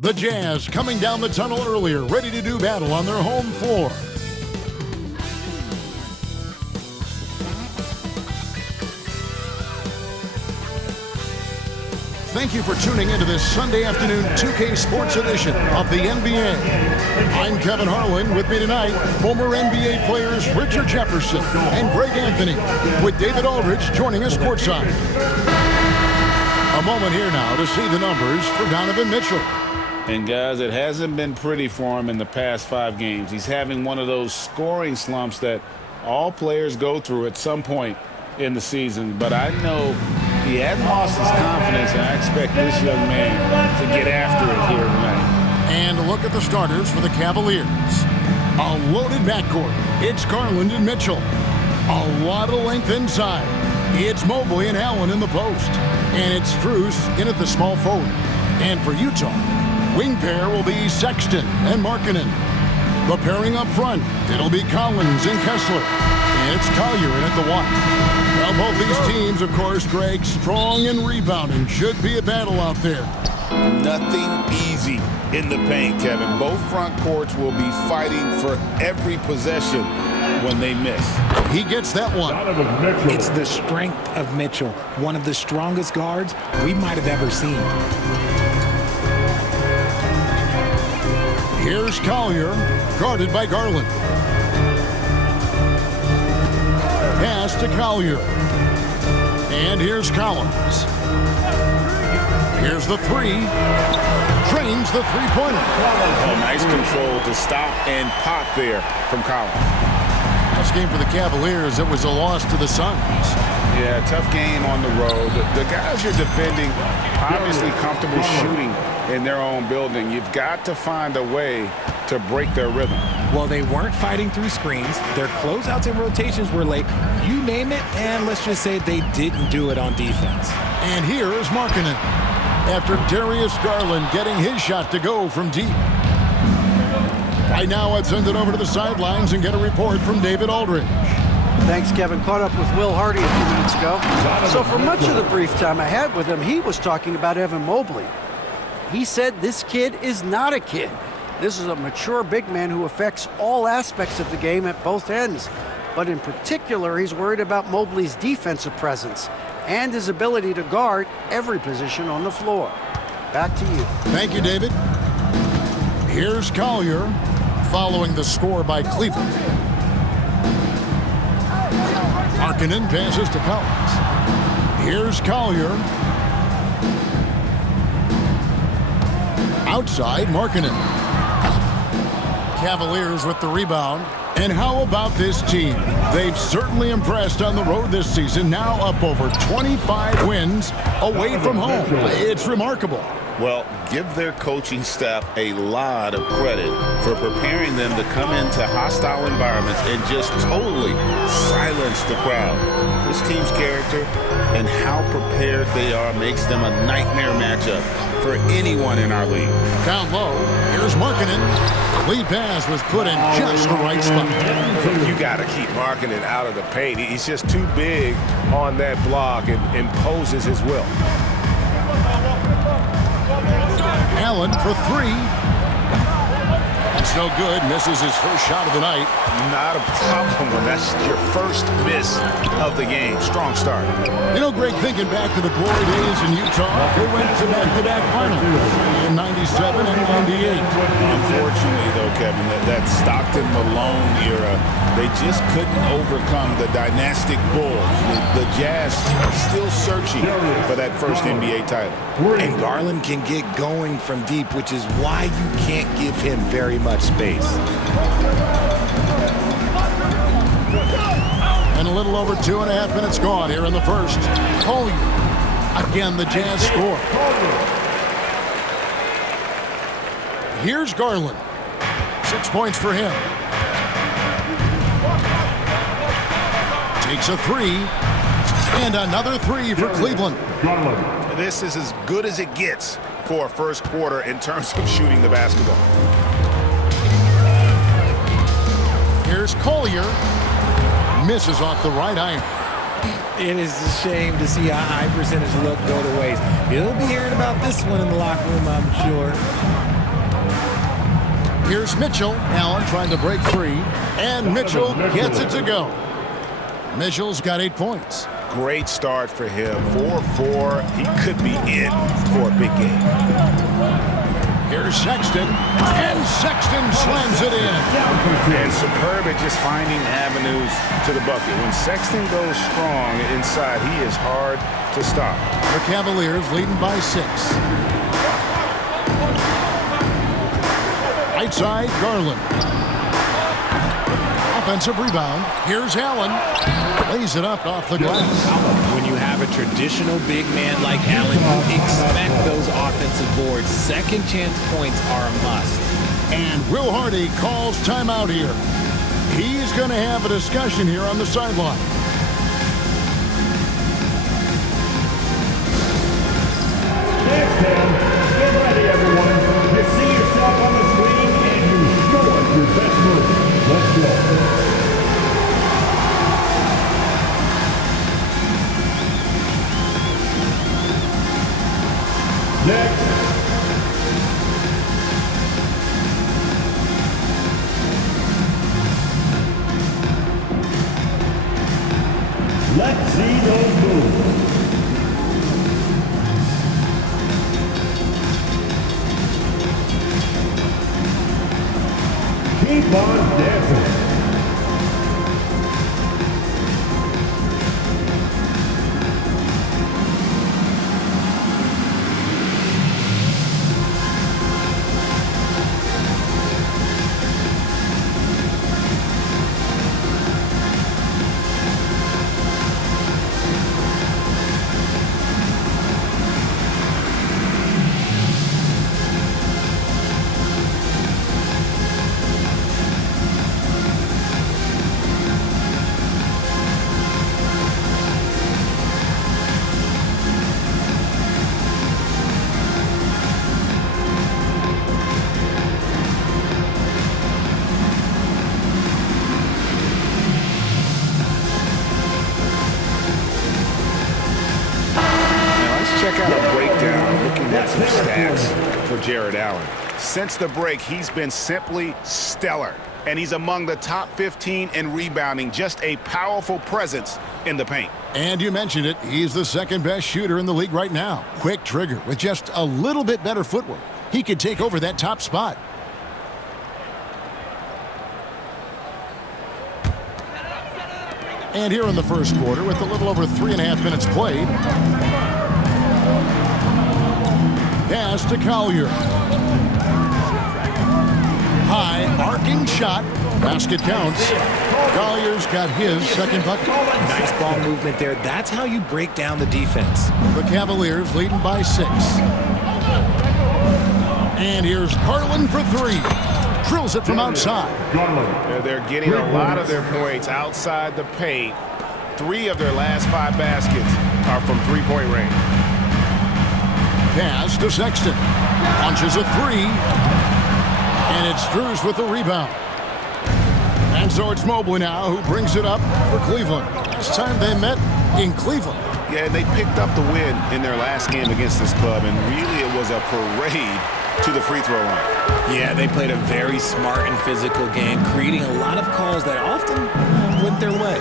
The Jazz coming down the tunnel earlier, ready to do battle on their home floor. Thank you for tuning into this Sunday afternoon 2K Sports edition of the NBA. I'm Kevin Harlan. With me tonight, former NBA players Richard Jefferson and Greg Anthony, with David Aldridge joining us courtside. A moment here now to see the numbers for Donovan Mitchell. And guys, it hasn't been pretty for him in the past 5 games. He's having one of those scoring slumps that all players go through at some point in the season. But I know he hasn't lost his confidence, and I expect this young man to get after it here tonight. And look at the starters for the Cavaliers. A loaded backcourt. It's Garland and Mitchell. A lot of length inside. It's Mobley and Allen in the post. And it's Strus in at the small forward. And for Utah, wing pair will be Sexton and Markkanen. The pairing up front, it'll be Collins and Kessler. And it's Collier in at the 1. Well, both these teams, of course, Greg, strong and rebounding. Should be a battle out there. Nothing easy in the paint, Kevin. Both front courts will be fighting for every possession when they miss. He gets that one. It's the strength of Mitchell, one of the strongest guards we might have ever seen. Here's Collier, guarded by Garland. Pass to Collier. And here's Collins. Here's the 3. Drains the three-pointer. Oh, nice control to stop and pop there from Collins. Last game for the Cavaliers, it was a loss to the Suns. Yeah, tough game on the road. The guys you're defending, obviously comfortable shooting in their own building. You've got to find a way to break their rhythm. Well, they weren't fighting through screens. Their closeouts and rotations were late. You name it, and let's just say they didn't do it on defense. And here is Markkanen, after Darius Garland getting his shot to go from deep. Right now, I'd send it over to the sidelines and get a report from David Aldridge. Thanks, Kevin. Caught up with Will Hardy a few minutes ago. So for much of the brief time I had with him, he was talking about Evan Mobley. He said this kid is not a kid. This is a mature big man who affects all aspects of the game at both ends. But in particular, he's worried about Mobley's defensive presence and his ability to guard every position on the floor. Back to you. Thank you, David. Here's Collier, following the score by Cleveland. Markkanen passes to Collins. Here's Collier. Outside, Markkanen. Cavaliers with the rebound. And how about this team? They've certainly impressed on the road this season, now up over 25 wins away from home. It's remarkable. Well, give their coaching staff a lot of credit for preparing them to come into hostile environments and just totally silence the crowd. This team's character and how prepared they are makes them a nightmare matchup for anyone in our league. Down low, here's Markkanen. The lead pass was put in just the right spot. You got to keep Markkanen out of the paint. He's just too big on that block and imposes his will. Allen for 3. It's no good. Misses his first shot of the night. Not a problem when that's your first miss of the game. Strong start. You know, Greg, thinking back to the glory days in Utah, they went to back-to-back finals in 97 and 98. Unfortunately, though, Kevin, that Stockton-Malone era, they just couldn't overcome the dynastic Bulls. The Jazz are still searching for that first NBA title. And Garland can get going from deep, which is why you can't give him very much space. And a little over 2.5 minutes gone here in the first. Collier. Again, the Jazz score. Here's Garland. 6 points for him. Takes a 3. And another 3 for Cleveland. This is as good as it gets for a first quarter in terms of shooting the basketball. Here's Collier. Misses off the right iron. It is a shame to see a high percentage look go to waste. He'll be hearing about this one in the locker room, I'm sure. Here's Mitchell. Allen trying to break free. And Mitchell gets it to go. Mitchell's got 8 points. Great start for him. 4-4. He could be in for a big game. Here's Sexton. And Sexton slams it in. And superb at just finding avenues to the bucket. When Sexton goes strong inside, he is hard to stop. The Cavaliers leading by 6. Right side, Garland. Offensive rebound. Here's Allen. Lays it up off the glass. When you have a traditional big man like Allen, you expect those offensive boards. Second chance points are a must. And Will Hardy calls timeout here. He's going to have a discussion here on the sideline. Next down, get ready, everyone. You see yourself on the screen and you show us your best move. Let's go. Next. Let's see those moves. Keep on dancing. Check out a breakdown looking at some stats for Jared Allen. Since the break, he's been simply stellar. And he's among the top 15 in rebounding. Just a powerful presence in the paint. And you mentioned it, he's the second best shooter in the league right now. Quick trigger with just a little bit better footwork. He could take over that top spot. And here in the first quarter, with a little over 3.5 minutes played, pass to Collier. High arcing shot. Basket counts. Collier's got his second bucket. Nice ball movement there. That's how you break down the defense. The Cavaliers leading by 6. And here's Garland for 3. Drills it from outside. They're getting a lot of their points outside the paint. 3 of their last 5 baskets are from three-point range. Pass to Sexton. Launches a 3. And it's Strus with the rebound. And so it's Mobley now who brings it up for Cleveland. Last time they met in Cleveland. Yeah, they picked up the win in their last game against this club, and really it was a parade to the free throw line. Yeah, they played a very smart and physical game, creating a lot of calls that often went their way.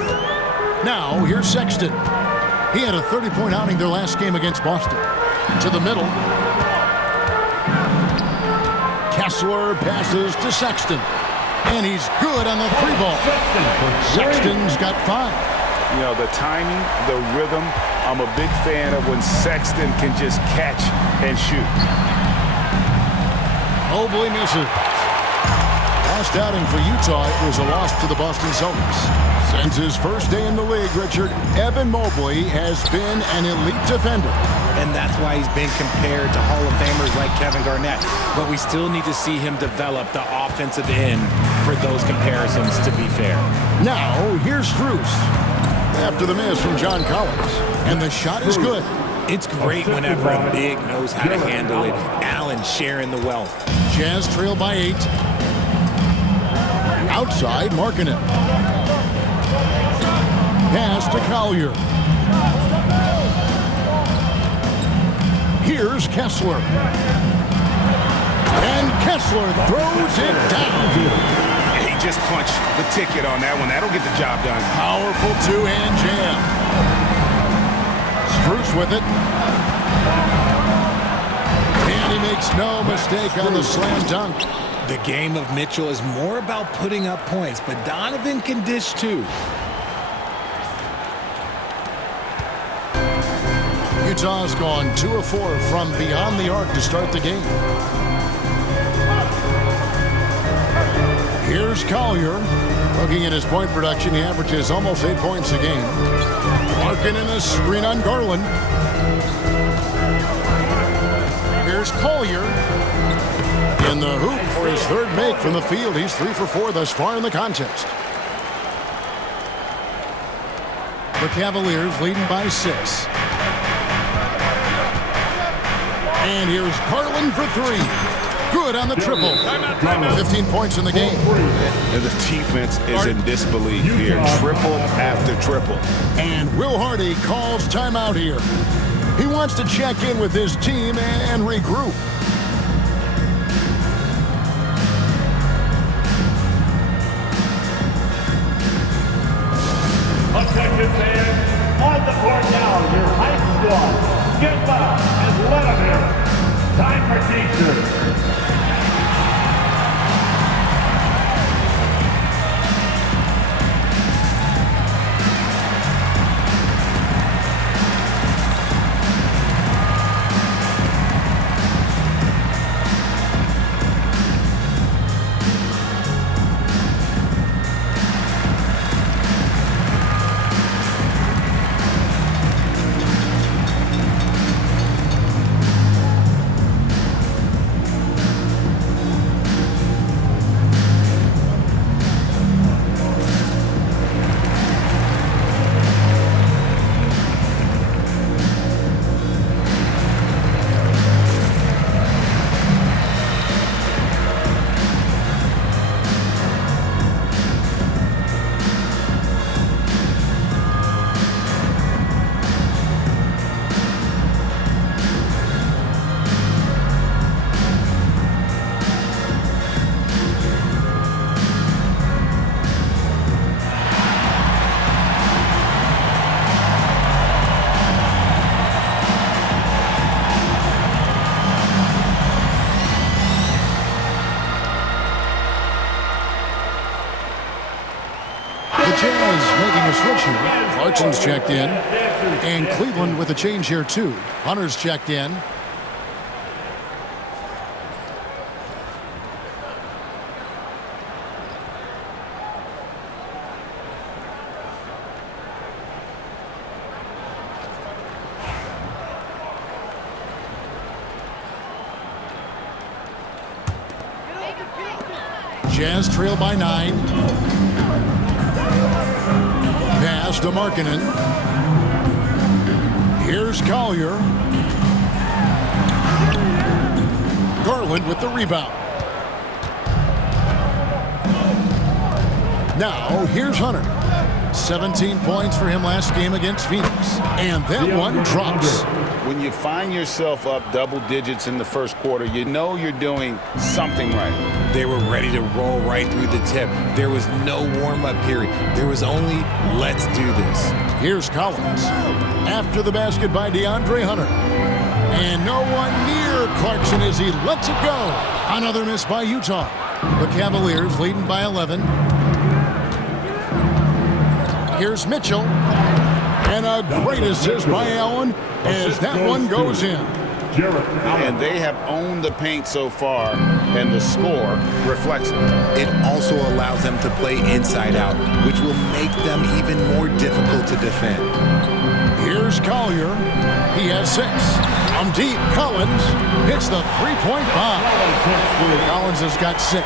Now, here's Sexton. He had a 30-point outing their last game against Boston. To the middle. Kessler passes to Sexton. And he's good on the 3-ball. Sexton's got 5. You know, the timing, the rhythm, I'm a big fan of when Sexton can just catch and shoot. Mobley misses. Last outing for Utah, it was a loss to the Boston Celtics. Since his first day in the league, Richard, Evan Mobley has been an elite defender. And that's why he's been compared to Hall of Famers like Kevin Garnett. But we still need to see him develop the offensive end for those comparisons, to be fair. Now, here's Strus. After the miss from John Collins. And the shot is good. It's great whenever a big knows how to handle it. Allen sharing the wealth. Jazz trail by 8. Outside, Markkanen. Pass to Collier. Here's Kessler. And Kessler throws it down. He just punched the ticket on that one. That'll get the job done. Powerful two-hand jam. Strus with it. And he makes no mistake on the slam dunk. The game of Mitchell is more about putting up points, but Donovan can dish too. Utah's gone 2 of 4 from beyond the arc to start the game. Here's Collier. Looking at his point production, he averages almost 8 points a game. Larkin in a screen on Garland. Here's Collier. In the hoop for his third make from the field. He's 3 for 4 thus far in the contest. The Cavaliers leading by 6. And here's Garland for 3. Good on the triple. 15 points in the game. And the defense is in disbelief here. Triple after triple. And Will Hardy calls timeout here. He wants to check in with his team and regroup. Attention fans, on the court now, your hype squad. Get back and let them hear it. Time for teachers. Clarkson's checked in. And Cleveland with a change here, too. Hunter's checked in. Jazz trail by 9. Pass to Markkanen. Here's Collier. Garland with the rebound. Now here's Hunter. 17 points for him last game against Phoenix. And that one drops. When you find yourself up double digits in the first quarter, you know you're doing something right. They were ready to roll right through the tip. There was no warm-up period. There was only, let's do this. Here's Collins. After the basket by DeAndre Hunter. And no one near Clarkson as he lets it go. Another miss by Utah. The Cavaliers leading by 11. Here's Mitchell. And a great assist by Allen as that one goes in. And they have owned the paint so far, and the score reflects it. It also allows them to play inside out, which will make them even more difficult to defend. Here's Collier. He has 6. From deep, Collins hits the three-point bomb. Collins has got 6.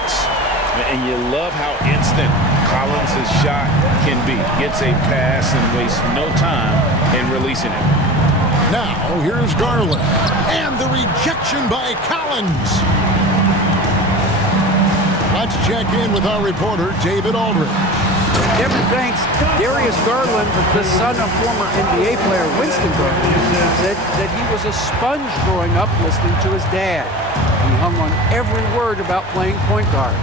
And you love how instant Collins' shot can be. Gets a pass and wastes no time in releasing it. Now, here's Garland. And the rejection by Collins. Let's check in with our reporter, David Aldridge. Kevin thanks Darius Garland, the son of former NBA player Winston Garland, said that he was a sponge growing up listening to his dad. He hung on every word about playing point guard.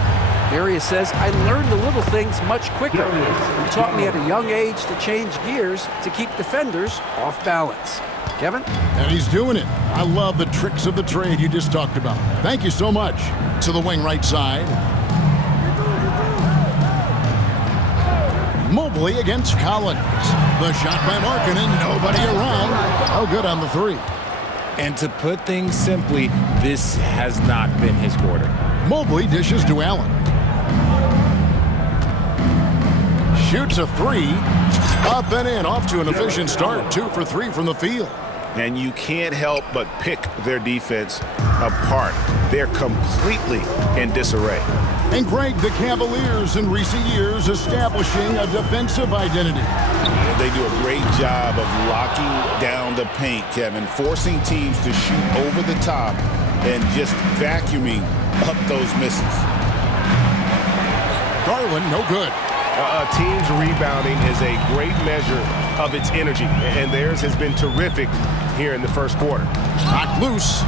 Darius says, I learned the little things much quicker. He taught me at a young age to change gears to keep defenders off balance. Kevin? And he's doing it. I love the tricks of the trade you just talked about. Thank you so much. To the wing right side. Mobley against Collins. The shot by Markkanen, nobody around. Oh, good on the three. And to put things simply, this has not been his quarter. Mobley dishes to Allen. Shoots a three. Up and in, off to an efficient start. 2 for 3 from the field. And you can't help but pick their defense apart. They're completely in disarray. And Greg, the Cavaliers in recent years establishing a defensive identity. Yeah, they do a great job of locking down the paint, Kevin, forcing teams to shoot over the top and just vacuuming up those misses. Garland, no good. A team's rebounding is a great measure of its energy, and theirs has been terrific here in the first quarter. Knocked loose.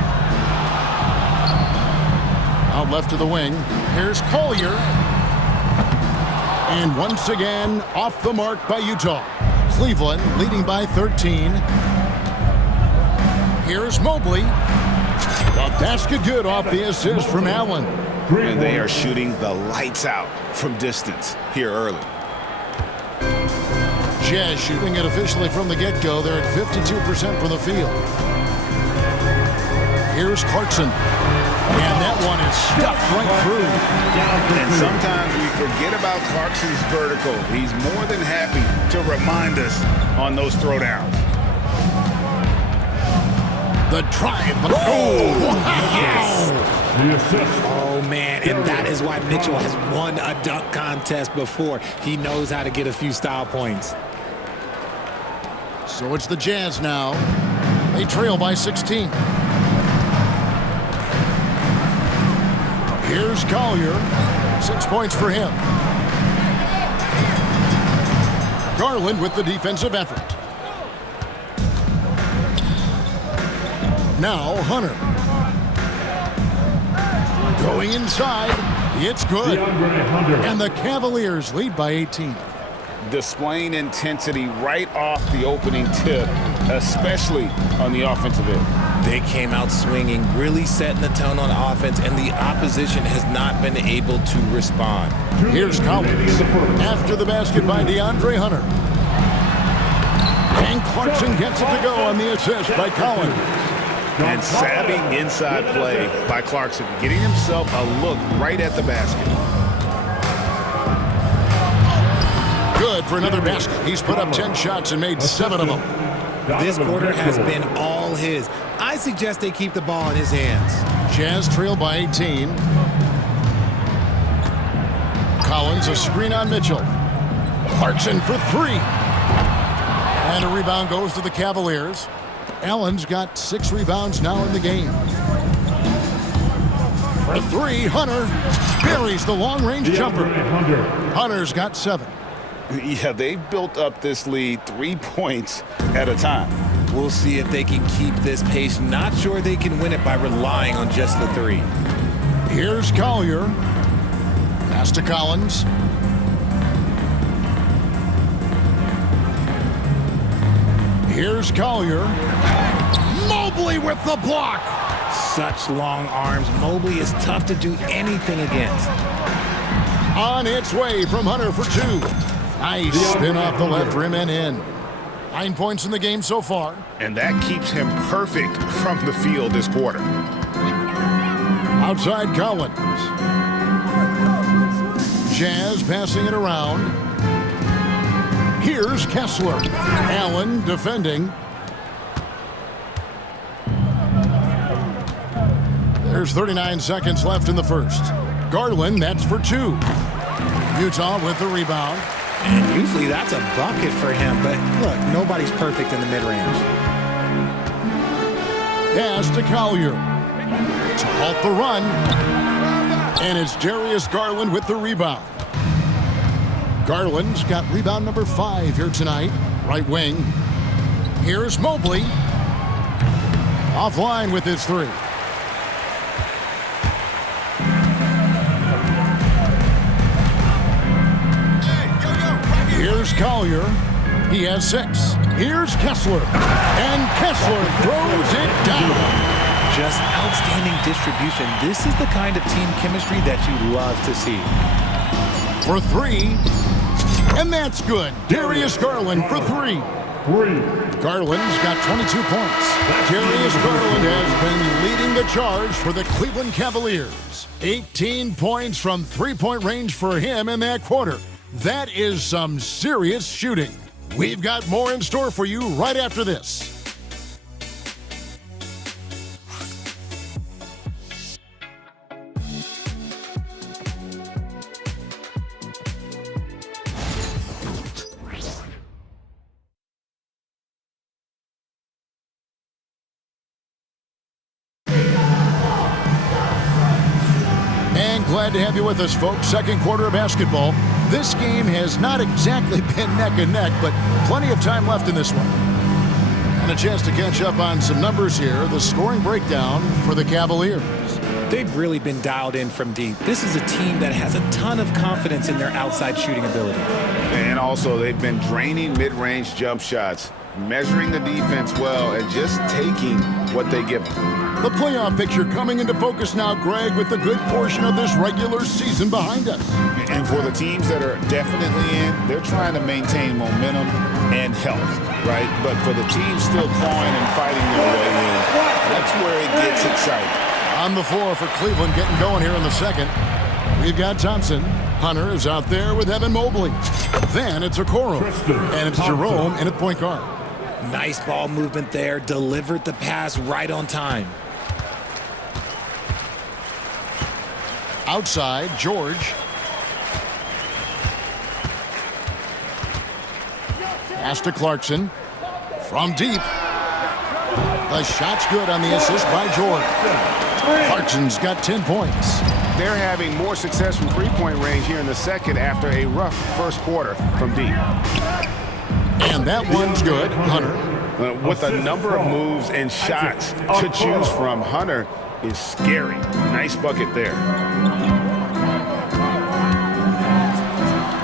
Out left to the wing. Here's Collier. And once again, off the mark by Utah. Cleveland leading by 13. Here's Mobley. The basket good off the assist from Allen. And they are shooting the lights out from distance here early. Jazz shooting it officially from the get-go. They're at 52% from the field. Here's Clarkson. And that one is stuffed right through. And sometimes we forget about Clarkson's vertical. He's more than happy to remind us on those throwdowns. The drive. Oh, wow. Yes. The assist. Oh, man, and that is why Mitchell has won a dunk contest before. He knows how to get a few style points. So it's the Jazz now. They trail by 16. Here's Collier. 6 points for him. Garland with the defensive effort. Now Hunter. Going inside. It's good. And the Cavaliers lead by 18. Displaying intensity right off the opening tip, especially on the offensive end. They came out swinging, really setting the tone on offense, and the opposition has not been able to respond. Here's Collins. After the basket by DeAndre Hunter. And Clarkson gets it to go on the assist by Collins. And savvy inside play by Clarkson, getting himself a look right at the basket. Good for another basket. He's put up 10 shots and made 7 of them. This quarter has been all his. I suggest they keep the ball in his hands. Jazz trail by 18. Collins a screen on Mitchell. Clarkson for 3. And a rebound goes to the Cavaliers. Allen's got 6 rebounds now in the game. For 3, Hunter buries the long-range jumper. Hunter's got 7. Yeah, they've built up this lead 3 points at a time. We'll see if they can keep this pace. Not sure they can win it by relying on just the 3. Here's Collier. Pass to Collins. Here's Collier. Mobley with the block. Such long arms. Mobley is tough to do anything against. On its way from Hunter for 2. Nice spin off the left rim and in. 9 points in the game so far. And that keeps him perfect from the field this quarter. Outside Collins. Jazz passing it around. Here's Kessler. Allen defending. There's 39 seconds left in the first. Garland, that's for 2. Utah with the rebound. And usually that's a bucket for him, but look, nobody's perfect in the mid-range. Pass to Collier. To halt the run. And it's Darius Garland with the rebound. Garland's got rebound number 5 here tonight. Right wing. Here's Mobley. Offline with his 3. Here's Collier. He has 6. Here's Kessler. And Kessler throws it down. Just outstanding distribution. This is the kind of team chemistry that you love to see. For 3. And that's good. Darius Garland for 3. Garland's got 22 points. Darius Garland has been leading the charge for the Cleveland Cavaliers. 18 points from three-point range for him in that quarter. That is some serious shooting. We've got more in store for you right after this. Glad to have you with us, folks. Second quarter of basketball. This game has not exactly been neck and neck, but plenty of time left in this one. And a chance to catch up on some numbers here. The scoring breakdown for the Cavaliers. They've really been dialed in from deep. This is a team that has a ton of confidence in their outside shooting ability. And also, they've been draining mid-range jump shots, measuring the defense well, and just taking what they give them. The playoff picture coming into focus now, Greg, with a good portion of this regular season behind us. And for the teams that are definitely in, they're trying to maintain momentum and health, right? But for the teams still clawing and fighting their way in, that's where it gets exciting. On the floor for Cleveland, getting going here in the second. We've got Thompson. Hunter is out there with Evan Mobley. Then it's Okoro. And it's Jerome in at point guard. Nice ball movement there. Delivered the pass right on time. Outside, George. Pass to Clarkson. From deep. The shot's good on the assist by George. Clarkson's got 10 points. They're having more success from three-point range here in the second after a rough first quarter from deep. And that one's good. Hunter. With a number of moves and shots to choose from, Hunter is scary. Nice bucket there.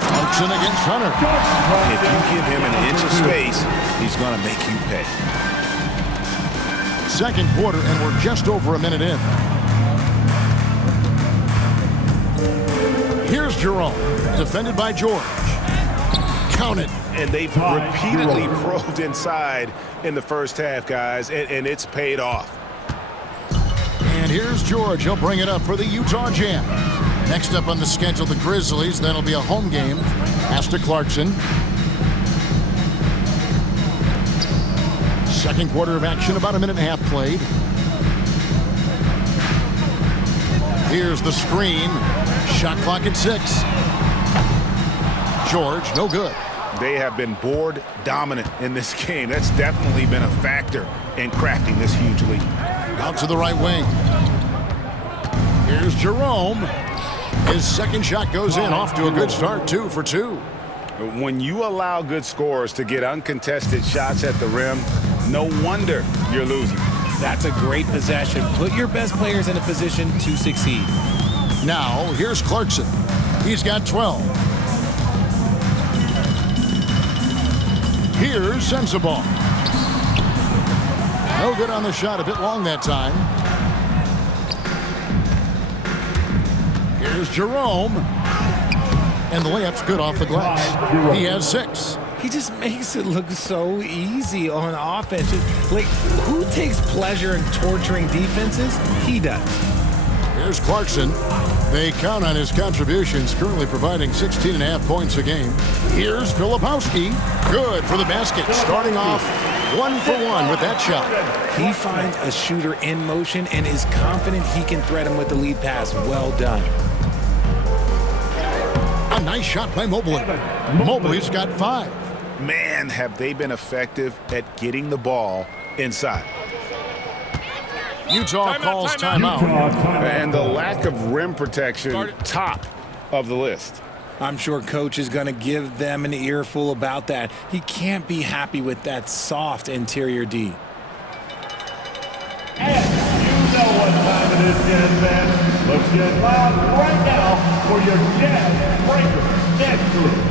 Clarkson against Hunter. If you give him an inch of space, he's going to make you pay. Second quarter, and we're just over a minute in. Here's Jerome, defended by George. Count it. And they've repeatedly probed inside in the first half, guys, and it's paid off. And here's George. He'll bring it up for the Utah Jazz. Next up on the schedule, the Grizzlies. Then it'll be a home game. Pass to Clarkson. Second quarter of action, about a minute and a half played. Here's the screen. Shot clock at 6. George, no good. They have been board dominant in this game. That's definitely been a factor in crafting this huge lead. Out to the right wing. Here's Jerome. His second shot goes in, off to a good start, 2 for 2. When you allow good scorers to get uncontested shots at the rim, no wonder you're losing. That's a great possession. Put your best players in a position to succeed. Now, here's Clarkson. He's got 12. Here's Sensabaugh. No good on the shot, a bit long that time. Here's Jerome. And the layup's good off the glass. He has 6. He just makes it look so easy on offense. Like, who takes pleasure in torturing defenses? He does. Here's Clarkson. They count on his contributions, currently providing 16.5 points a game. Here's Filipowski. Good for the basket, starting off 1 for 1 with that shot. He finds a shooter in motion and is confident he can thread him with the lead pass. Well done. A nice shot by Mobley. Mobley's got 5. Man, have they been effective at getting the ball inside. Utah calls timeout. And the lack of rim protection, top of the list. I'm sure Coach is going to give them an earful about that. He can't be happy with that soft interior D. And you know what time it is, Jazz fans. Let's get loud right now for your Jazz Breaker next group.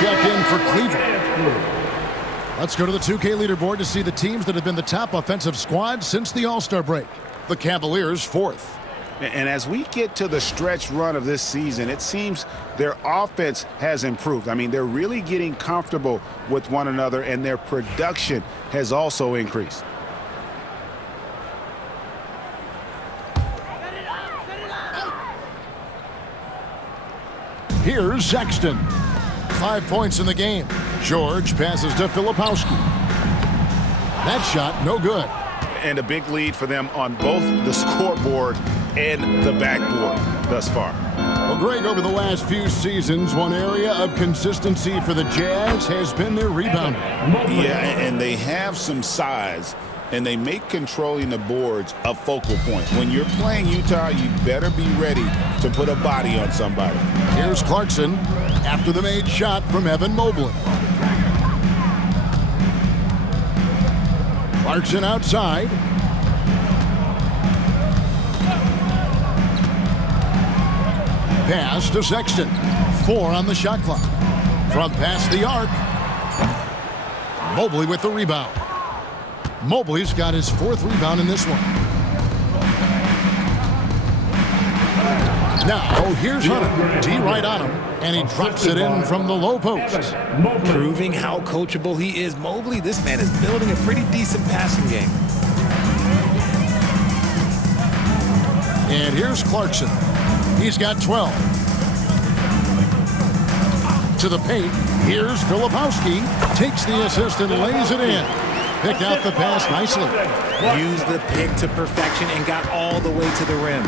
Check in for Cleveland. Let's go to the 2K leaderboard to see the teams that have been the top offensive squad since the All-Star break. The Cavaliers, 4th. And as we get to the stretch run of this season, it seems their offense has improved. I mean, they're really getting comfortable with one another, and their production has also increased. Here's Sexton. 5 points in the game. George passes to Filipowski. That shot, no good. And a big lead for them on both the scoreboard and the backboard thus far. Well, Greg, over the last few seasons, one area of consistency for the Jazz has been their rebounding. Yeah, and they have some size, and they make controlling the boards a focal point. When you're playing Utah, you better be ready to put a body on somebody. Here's Clarkson after the made shot from Evan Mobley. Clarkson outside. Pass to Sexton. 4 on the shot clock. From past the arc. Mobley with the rebound. Mobley's got his 4th rebound in this one. Now, here's Hunter. D right on him, and he drops it in from the low post. Proving how coachable he is. Mobley, this man is building a pretty decent passing game. And here's Clarkson. He's got 12. To the paint. Here's Filipowski. Takes the assist and lays it in. Picked out the pass nicely. Used the pick to perfection and got all the way to the rim.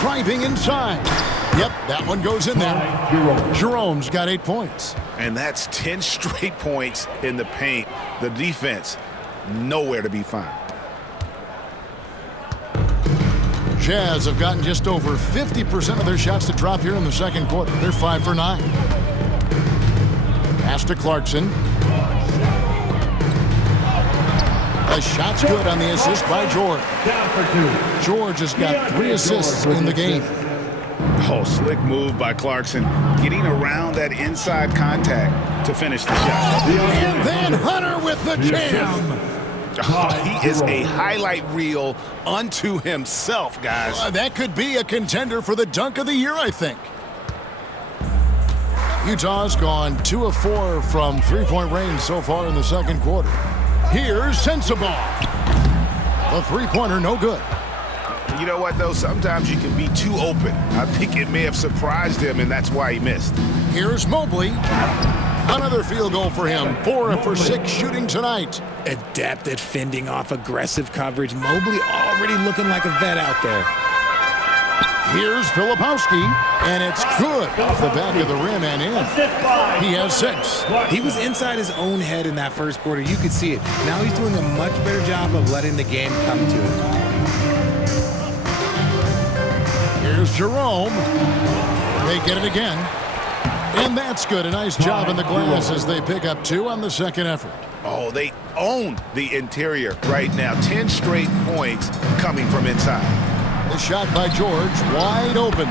Driving inside. Yep, that one goes in there. Jerome's got 8 points. And that's 10 straight points in the paint. The defense, nowhere to be found. Jazz have gotten just over 50% of their shots to drop here in the second quarter. They're 5 for 9. Pass to Clarkson. The shot's good on the assist by George. George has got 3 assists in the game. Oh, slick move by Clarkson, getting around that inside contact to finish the shot. And then Hunter with the jam. Oh, he is a highlight reel unto himself, guys. That could be a contender for the dunk of the year, I think. Utah's gone 2 of 4 from three-point range so far in the second quarter. Here's Sensabaugh. The three-pointer, no good. You know what, though? Sometimes you can be too open. I think it may have surprised him, and that's why he missed. Here's Mobley. Another field goal for him. 4 for 6 shooting tonight. Adept at fending off aggressive coverage. Mobley already looking like a vet out there. Here's Filipowski, and it's good off the back of the rim and in. He has 6. He was inside his own head in that first quarter. You could see it. Now he's doing a much better job of letting the game come to him. Here's Jerome. They get it again. And that's good. A nice job in the glass as they pick up 2 on the second effort. Oh, they own the interior right now. 10 straight points coming from inside. The shot by George, wide open.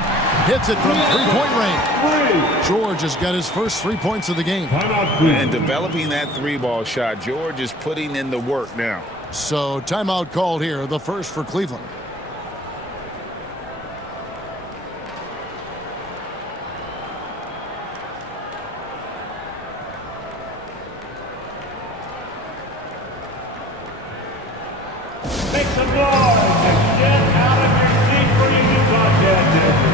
Hits it from three-point range. George has got his first 3 points of the game. And developing that 3-ball shot, George is putting in the work now. So timeout called here, the first for Cleveland. Make some noise and get out of your seat for your new broadcasters.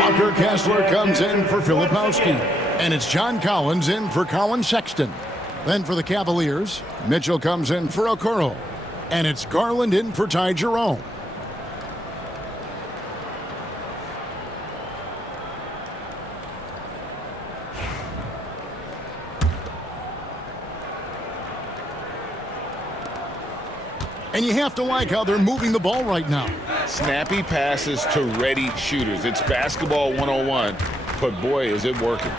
Walker Kessler comes in for Filipowski. And it's John Collins in for Colin Sexton. Then for the Cavaliers, Mitchell comes in for Okoro. And it's Garland in for Ty Jerome. And you have to like how they're moving the ball right now. Snappy passes to ready shooters. It's basketball 101, but boy, is it working.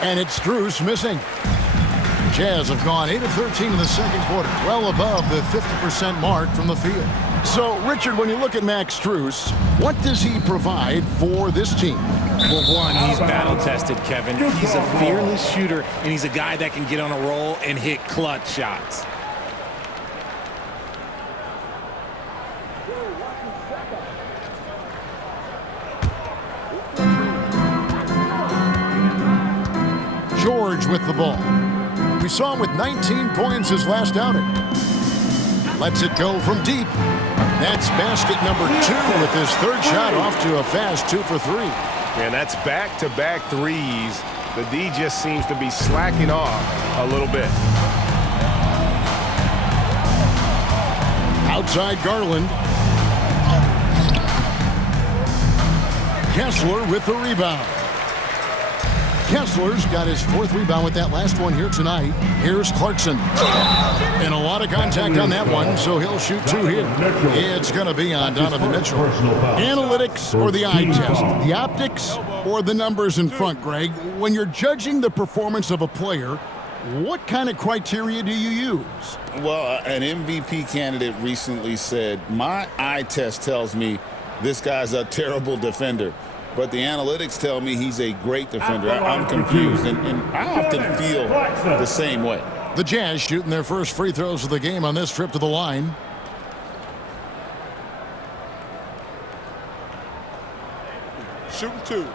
And it's Strus missing. Jazz have gone 8 of 13 in the second quarter, well above the 50% mark from the field. So, Richard, when you look at Max Strus, what does he provide for this team? Well, one, he's battle-tested, Kevin. He's a fearless shooter, and he's a guy that can get on a roll and hit clutch shots. George with the ball. We saw him with 19 points his last outing. Lets it go from deep. That's basket number 2 with his third shot off to a fast 2 for 3. And that's back-to-back threes. The D just seems to be slacking off a little bit. Outside Garland. Kessler with the rebound. Kessler's got his 4th rebound with that last one here tonight. Here's Clarkson. And a lot of contact on that one, so he'll shoot 2 here. It's going to be on Donovan Mitchell. Analytics or the eye test? The optics or the numbers in front, Greg? When you're judging the performance of a player, what kind of criteria do you use? Well, an MVP candidate recently said, my eye test tells me this guy's a terrible defender. But the analytics tell me he's a great defender. I'm confused, and I often feel the same way. The Jazz shooting their first free throws of the game on this trip to the line. Shooting 2.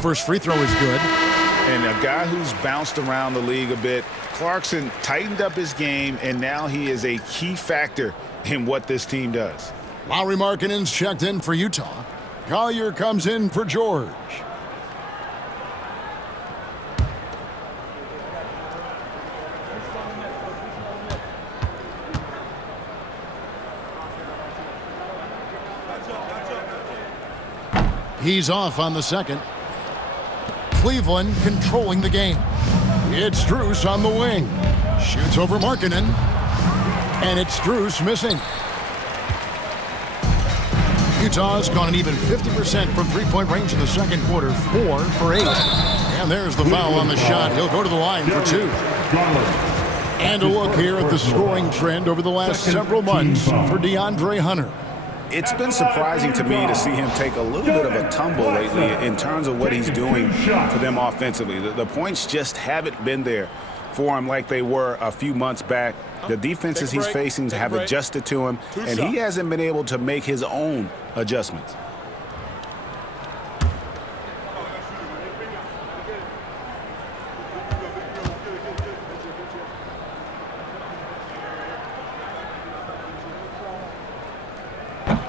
first free throw is good. And a guy who's bounced around the league a bit, Clarkson tightened up his game, and now he is a key factor in what this team does. Lauri Markkanen's checked in for Utah. Collier comes in for George. He's off on the second. Cleveland controlling the game. It's Strus on the wing. Shoots over Markkanen. And it's Strus missing. Utah's gone an even 50% from three-point range in the second quarter, 4 for 8. And there's the foul on the shot. He'll go to the line for 2. And a look here at the scoring trend over the last several months for DeAndre Hunter. It's been surprising to me to see him take a little bit of a tumble lately in terms of what he's doing for them offensively. The points just haven't been there for him like they were a few months back. The defenses he's facing have adjusted to him, and he hasn't been able to make his own adjustments.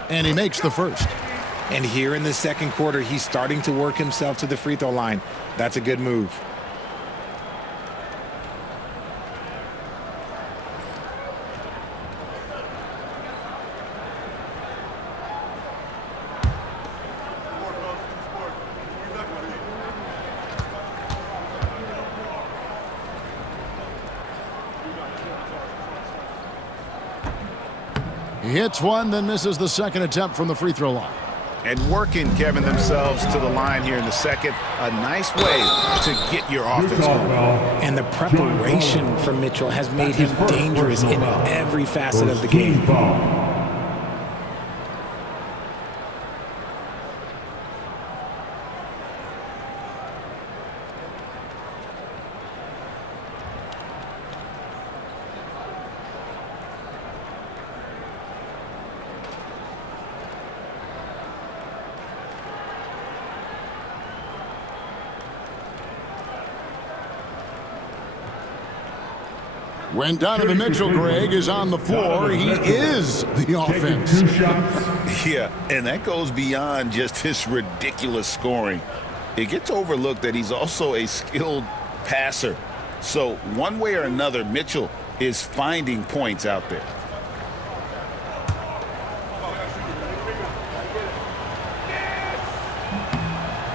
And he makes the first. And here in the second quarter, he's starting to work himself to the free throw line. That's a good move. He hits one, then misses the second attempt from the free throw line. And working, Kevin, themselves to the line here in the second. A nice way to get your offense going. And the preparation from Mitchell has made him dangerous in every facet of the game. When Donovan Mitchell, Greg, is on the floor, he is the offense. Yeah, and that goes beyond just his ridiculous scoring. It gets overlooked that he's also a skilled passer. So one way or another, Mitchell is finding points out there.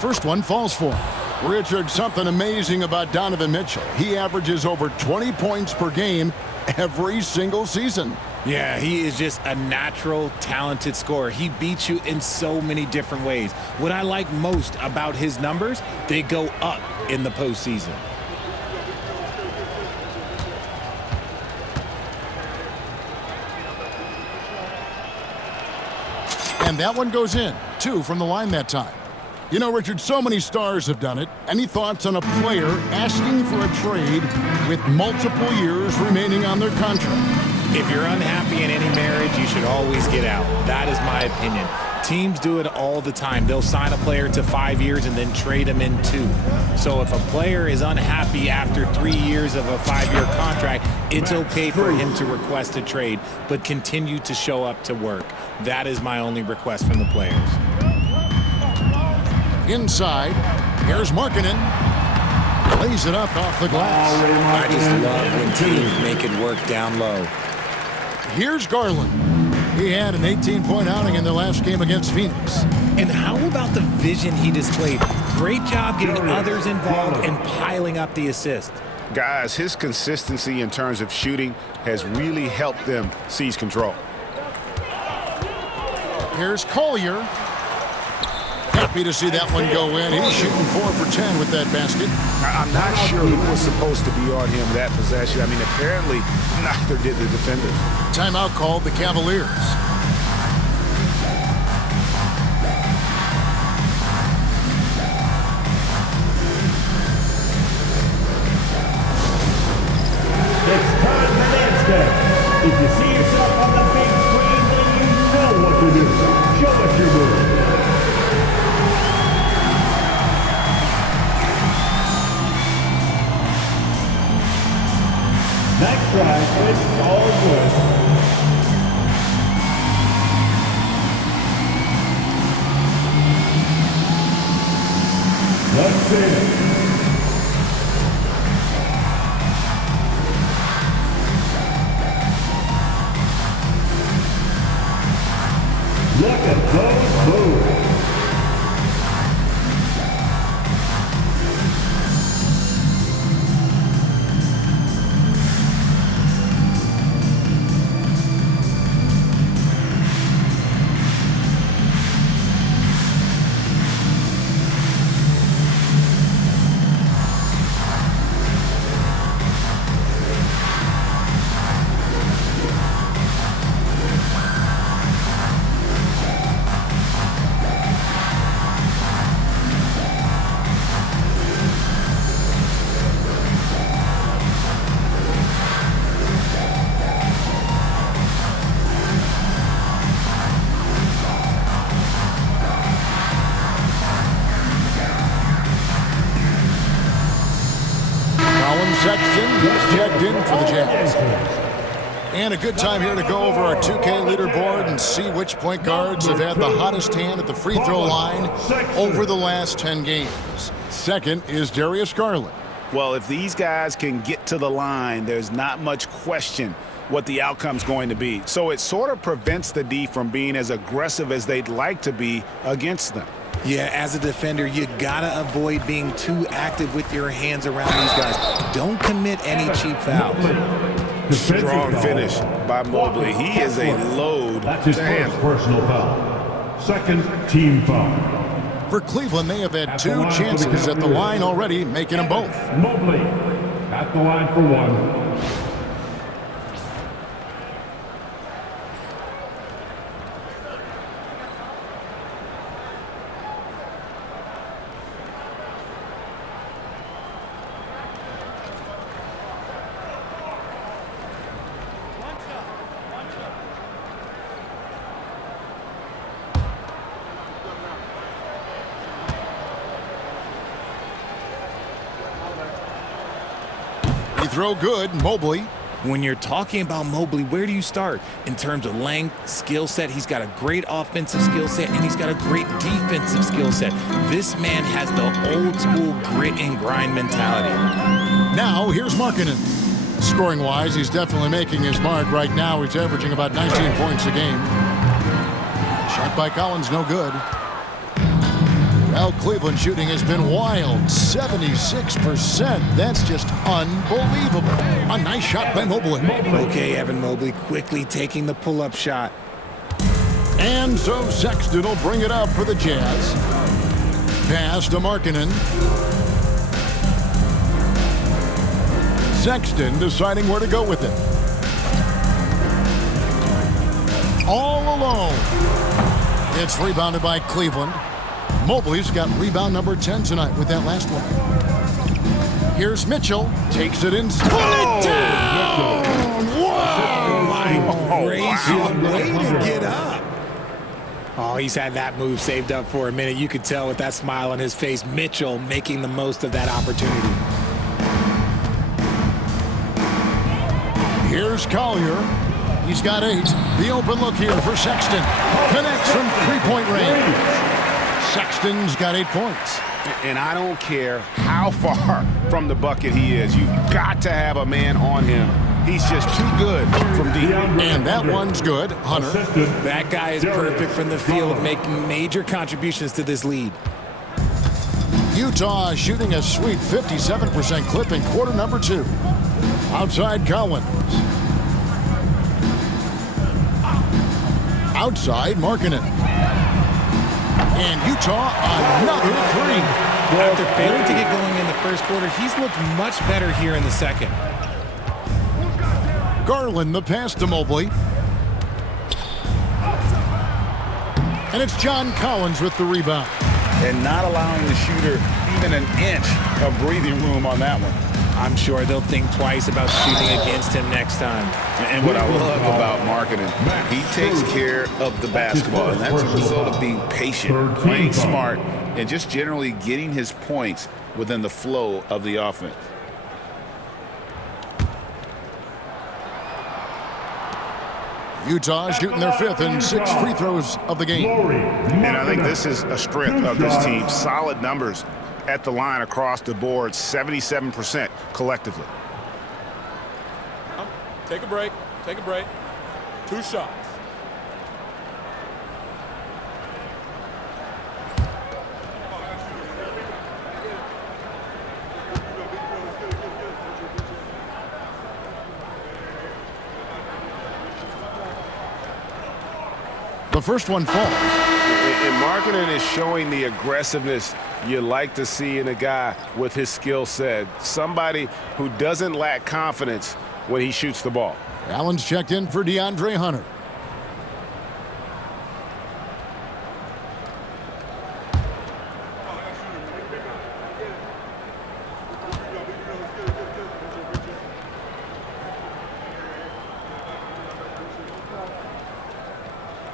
First one falls for him. Richard, something amazing about Donovan Mitchell. He averages over 20 points per game every single season. Yeah, he is just a natural, talented scorer. He beats you in so many different ways. What I like most about his numbers, they go up in the postseason. And that one goes in. 2 from the line that time. You know, Richard, so many stars have done it. Any thoughts on a player asking for a trade with multiple years remaining on their contract? If you're unhappy in any marriage, you should always get out. That is my opinion. Teams do it all the time. They'll sign a player to 5 years and then trade him in 2. So if a player is unhappy after 3 years of a 5-year contract, it's okay for him to request a trade, but continue to show up to work. That is my only request from the players. Inside, here's Markkanen. Lays it up off the glass. I just love when teams make it work down low. Here's Garland. He had an 18-point outing in their last game against Phoenix. And how about the vision he displayed? Great job getting others involved and piling up the assist. Guys, his consistency in terms of shooting has really helped them seize control. Here's Collier. Happy to see that one go in. He's shooting 4 for 10 with that basket. I'm not sure who was supposed to be on him that possession. I mean, apparently neither did the defender. Timeout called the Cavaliers. It's time for dance day. If you see yourself on the big screen, then you know what to do. Show us your move. Next drive, it's all good. Let's see it. Look at those moves. Sexton is checked in for the Jazz. And a good time here to go over our 2K leaderboard and see which point guards have had the hottest hand at the free throw line over the last 10 games. Second is Darius Garland. Well, if these guys can get to the line, there's not much question what the outcome's going to be. So it sort of prevents the D from being as aggressive as they'd like to be against them. Yeah, as a defender, you gotta avoid being too active with your hands around these guys. Don't commit any cheap fouls. Strong finish by Mobley. He is a load That's his to first handle. personal foul. Second team foul. For Cleveland, they have had 2 chances at the line already, making them both. Mobley at the line for 1. Throw good, Mobley. When you're talking about Mobley, where do you start? In terms of length, skill set, he's got a great offensive skill set, and he's got a great defensive skill set. This man has the old school grit and grind mentality. Now, here's Markkanen. Scoring-wise, he's definitely making his mark right now. He's averaging about 19 points a game. Shot by Collins, no good. Well, Cleveland shooting has been wild, 76%. That's just unbelievable. A nice shot by Mobley. Okay, Evan Mobley quickly taking the pull-up shot. And so Sexton will bring it up for the Jazz. Pass to Markkanen. Sexton deciding where to go with it. All alone. It's rebounded by Cleveland. Mobley's got rebound number 10 tonight with that last one. Here's Mitchell. Takes it in. Pull it down! Wow! My gracious, way to get up. Oh, he's had that move saved up for a minute. You could tell with that smile on his face, Mitchell making the most of that opportunity. Here's Collier. He's got 8. The open look here for Sexton. Connects from three-point range. Sexton's got 8 points. And I don't care how far from the bucket he is. You've got to have a man on him. He's just too good from deep. And that one's good. Hunter. That guy is perfect from the field, making major contributions to this lead. Utah shooting a sweet 57% clip in quarter number 2. Outside Collins. Outside Markkanen. And Utah, another 3. After failing to get going in the first quarter, he's looked much better here in the second. Garland, the pass to Mobley. And it's John Collins with the rebound. And not allowing the shooter even an inch of breathing room on that one. I'm sure they'll think twice about shooting against him next time. And what I love about Markkanen, he takes care of the basketball, and that's a result of being patient, playing smart, and just generally getting his points within the flow of the offense. Utah shooting their 5th and 6 free throws of the game. And I think this is a strength of this team. Solid numbers at the line across the board, 77% collectively. Take a break. Take a break. 2 shots. The first one falls. And Markkanen is showing the aggressiveness you like to see in a guy with his skill set. Somebody who doesn't lack confidence when he shoots the ball. Allen's checked in for DeAndre Hunter.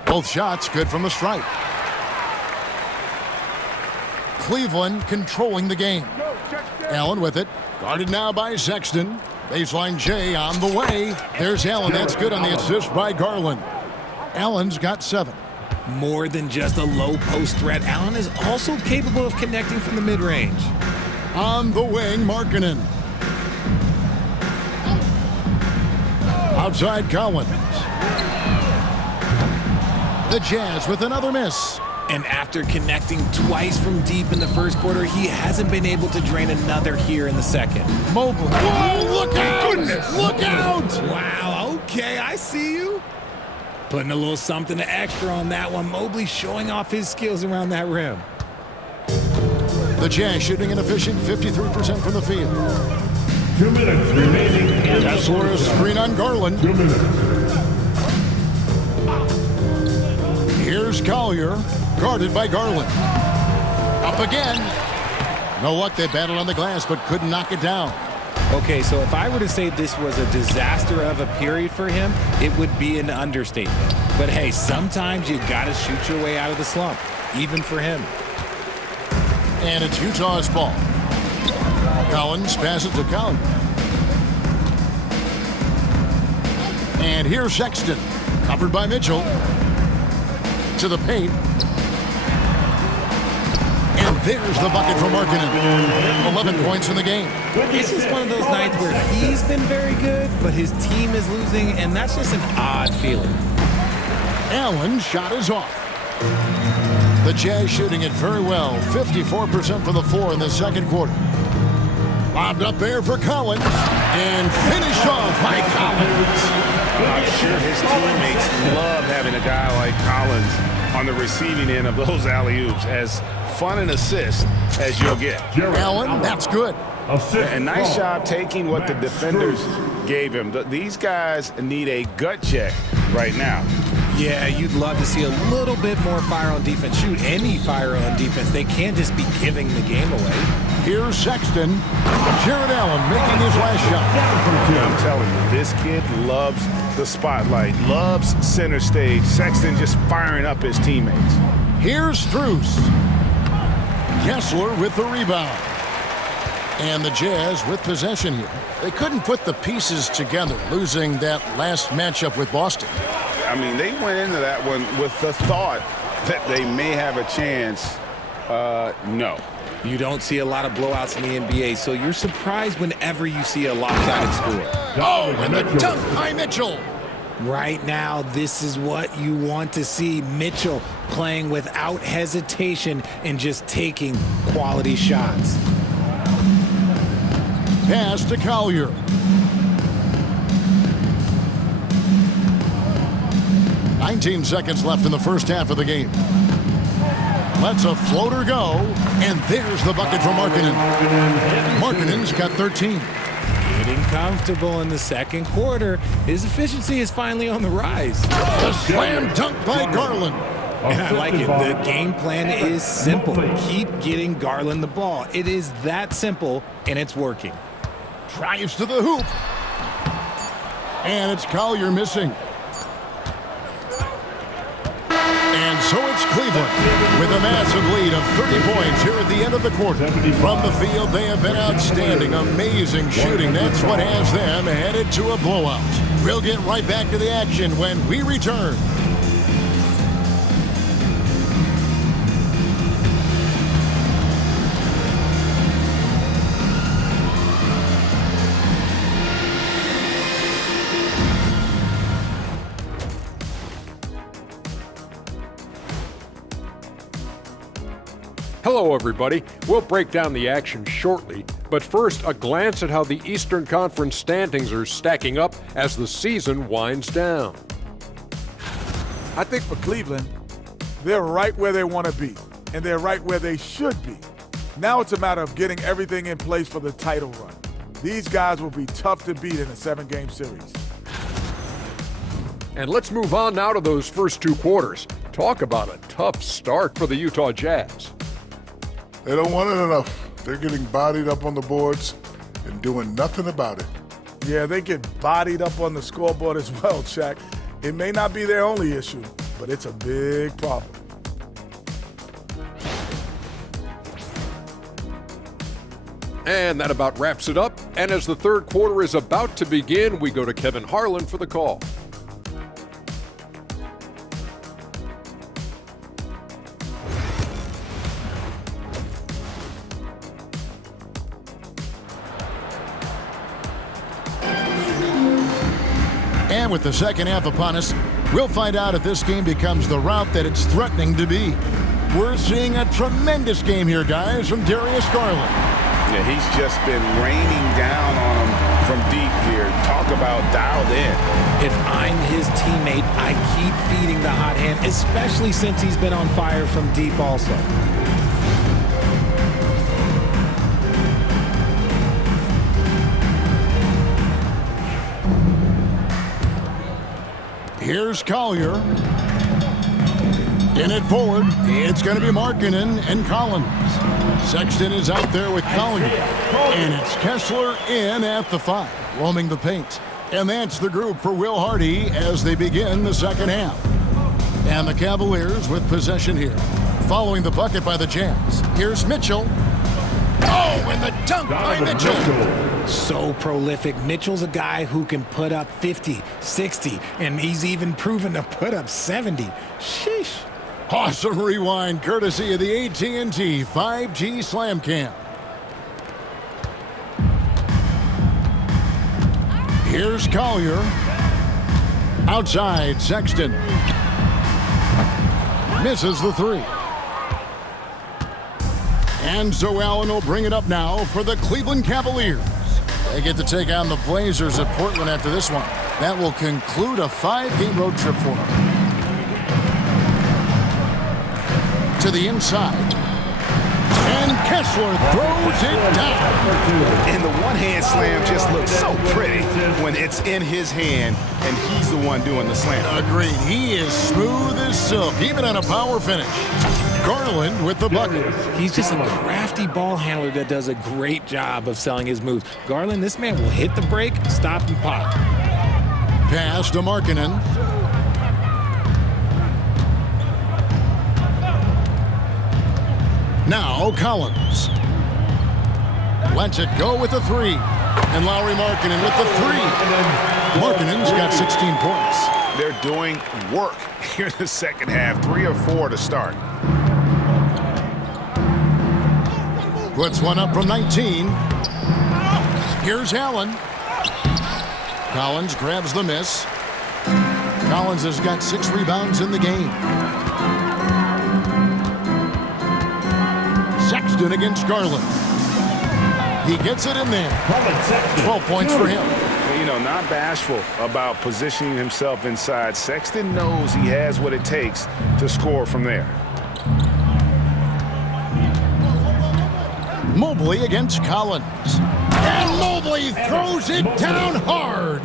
Both shots good from the stripe. Cleveland controlling the game. Allen with it. Guarded now by Sexton. Baseline J on the way. There's Allen. That's good on the assist by Garland. Allen's got 7. More than just a low post threat, Allen is also capable of connecting from the mid-range. On the wing, Markkanen. Outside Collins. The Jazz with another miss. And after connecting twice from deep in the first quarter, he hasn't been able to drain another here in the second. Mobley. Whoa, look out! Look out! Wow, okay, I see you. Putting a little something extra on that one. Mobley showing off his skills around that rim. The Jazz shooting an efficient 53% from the field. 2 minutes remaining in That's the for a first half. screen on Garland. 2 minutes. Here's Collier, guarded by Garland. Up again. No luck, they battled on the glass, but couldn't knock it down. Okay, so if I were to say this was a disaster of a period for him, it would be an understatement. But hey, sometimes you gotta shoot your way out of the slump, even for him. And it's Utah's ball. Collins passes to Collier. And here's Sexton, covered by Mitchell. To the paint. And there's the bucket for Markkanen. 11 points in the game. This is one of those nights where he's been very good, but his team is losing, and that's just an odd feeling. Allen's shot is off. The Jazz shooting it very well. 54% from the floor in the second quarter. Lobbed up there for Collins. And finished off by Collins. I'm sure his teammates love having a guy like Collins on the receiving end of those alley-oops. As fun an assist as you'll get. Allen, that's good. And nice job taking what the defenders gave him. These guys need a gut check right now. Yeah, you'd love to see a little bit more fire on defense. Shoot any fire on defense. They can't just be giving the game away. Here's Sexton. Jared Allen making his last shot. I'm telling you, this kid loves the spotlight, loves center stage. Sexton just firing up his teammates. Here's Strus. Kessler with the rebound. And the Jazz with possession here. They couldn't put the pieces together, losing that last matchup with Boston. I mean, they went into that one with the thought that they may have a chance. No. You don't see a lot of blowouts in the NBA, so you're surprised whenever you see a lopsided score. Oh, and the dunk by Mitchell. Right now, this is what you want to see. Mitchell playing without hesitation and just taking quality shots. Pass to Collier. "19 seconds left in the first half of the game. Lets a floater go, and there's the bucket for Markkanen. Markkanen's got 13. Getting comfortable in the second quarter. His efficiency is finally on the rise. The slam dunk by Garland. And I like it. The game plan is simple. Keep getting Garland the ball. It is that simple, and it's working. Drives to the hoop. And it's Collier missing. And so it's Cleveland with a massive lead of 30 points here at the end of the quarter. From the field, they have been outstanding. Amazing shooting. That's what has them headed to a blowout. We'll get right back to the action when we return. Hello, everybody. We'll break down the action shortly, but first, a glance at how the Eastern Conference standings are stacking up as the season winds down. I think for Cleveland, they're right where they want to be, and they're right where they should be. Now it's a matter of getting everything in place for the title run. These guys will be tough to beat in a 7-game series. And let's move on now to those first 2 quarters. Talk about a tough start for the Utah Jazz. They don't want it enough. They're getting bodied up on the boards and doing nothing about it. Yeah, they get bodied up on the scoreboard as well, Shaq. It may not be their only issue, but it's a big problem. And that about wraps it up. And as the third quarter is about to begin, we go to Kevin Harlan for the call. And with the second half upon us, we'll find out if this game becomes the route that it's threatening to be. We're seeing a tremendous game here, guys, from Darius Garland. Yeah, he's just been raining down on him from deep here. Talk about dialed in. If I'm his teammate, I keep feeding the hot hand, especially since he's been on fire from deep also. Here's Collier. In it forward, it's going to be Markkanen and Collins. Sexton is out there with Collier. And it's Kessler in at the 5, roaming the paint. And that's the group for Will Hardy as they begin the second half. And the Cavaliers with possession here. Following the bucket by the Jazz. Here's Mitchell. Oh, and the dunk by Mitchell. So prolific. Mitchell's a guy who can put up 50, 60, and he's even proven to put up 70. Sheesh. Awesome rewind courtesy of the AT&T 5G Slam Cam. Here's Collier. Outside, Sexton. Misses the 3. And so Allen will bring it up now for the Cleveland Cavaliers. They get to take on the Blazers at Portland after this one. That will conclude a 5-game road trip for them. To the inside. And Kessler throws it down. And the one-hand slam just looks so pretty when it's in his hand and he's the one doing the slam. Agreed. He is smooth as silk, even on a power finish. Garland with the bucket. He's just a crafty ball handler that does a great job of selling his moves. Garland, this man will hit the break, stop, and pop. Pass to Markkanen. Now Collins. Lets it go with the 3. And Lauri Markkanen with the 3. Markkanen's got 16 points. They're doing work here in the second half. 3 or 4 to start. Puts one up from 19. Here's Allen. Collins grabs the miss. Collins has got 6 rebounds in the game. Sexton against Garland. He gets it in there. 12 points for him. You know, not bashful about positioning himself inside. Sexton knows he has what it takes to score from there. Mobley against Collins. And Mobley throws it down hard.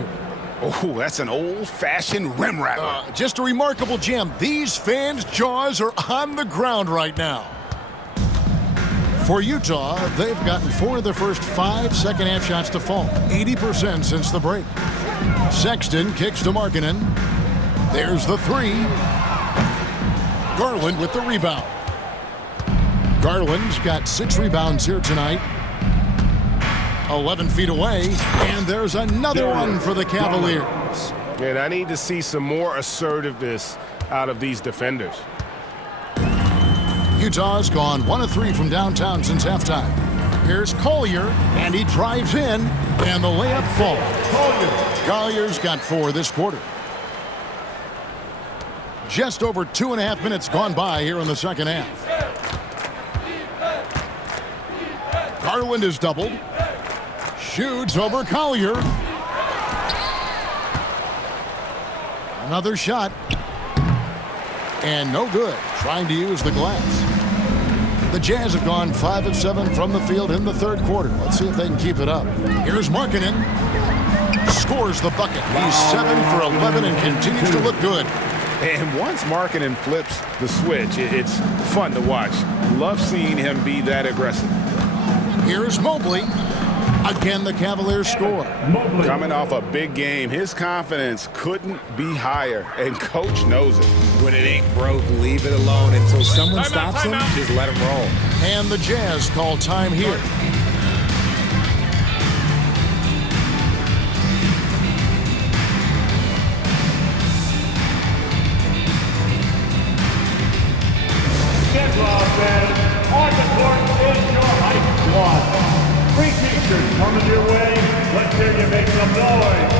Oh, that's an old-fashioned rim rattler. Just a remarkable gem. These fans' jaws are on the ground right now. For Utah, they've gotten 4 of their first 5 second-half shots to fall. 80% since the break. Sexton kicks to Markkanen. There's the 3. Garland with the rebound. Garland's got 6 rebounds here tonight. 11 feet away, and there's another one for the Cavaliers. And I need to see some more assertiveness out of these defenders. Utah's gone 1 of 3 from downtown since halftime. Here's Collier, and he drives in, and the layup falls. Collier's got 4 this quarter. Just over 2.5 minutes gone by here in the second half. Garland is doubled. Shoots over Collier. Another shot. And no good. Trying to use the glass. The Jazz have gone 5 of 7 from the field in the third quarter. Let's see if they can keep it up. Here's Markkanen. Scores the bucket. He's 7 for 11 and continues to look good. And once Markkanen flips the switch, it's fun to watch. Love seeing him be that aggressive. Here's Mobley. Again, the Cavaliers score. Coming off a big game, his confidence couldn't be higher, and coach knows it. When it ain't broke, leave it alone until someone stops him. Just let him roll. And the Jazz call time here. Get lost, man. On the court is your hype squad. Free t-shirts coming your way. Let's hear you make some noise.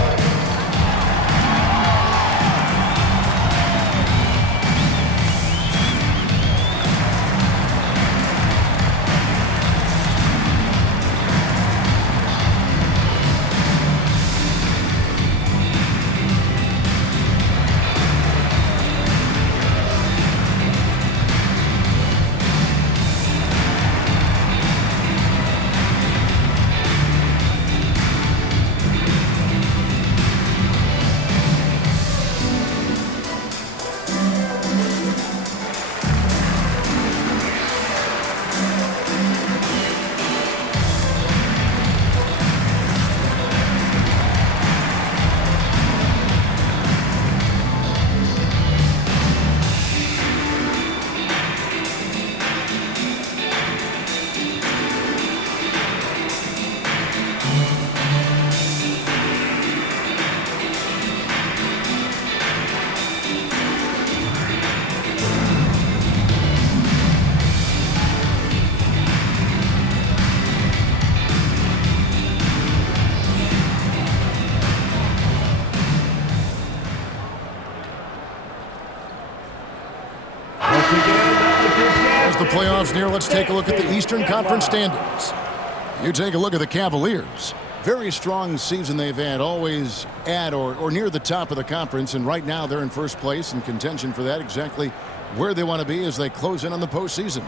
As the playoffs near, let's take a look at the Eastern Conference standings. You take a look at the Cavaliers. Very strong season they've had, always at or near the top of the conference, and right now they're in first place in contention for that, exactly where they want to be as they close in on the postseason.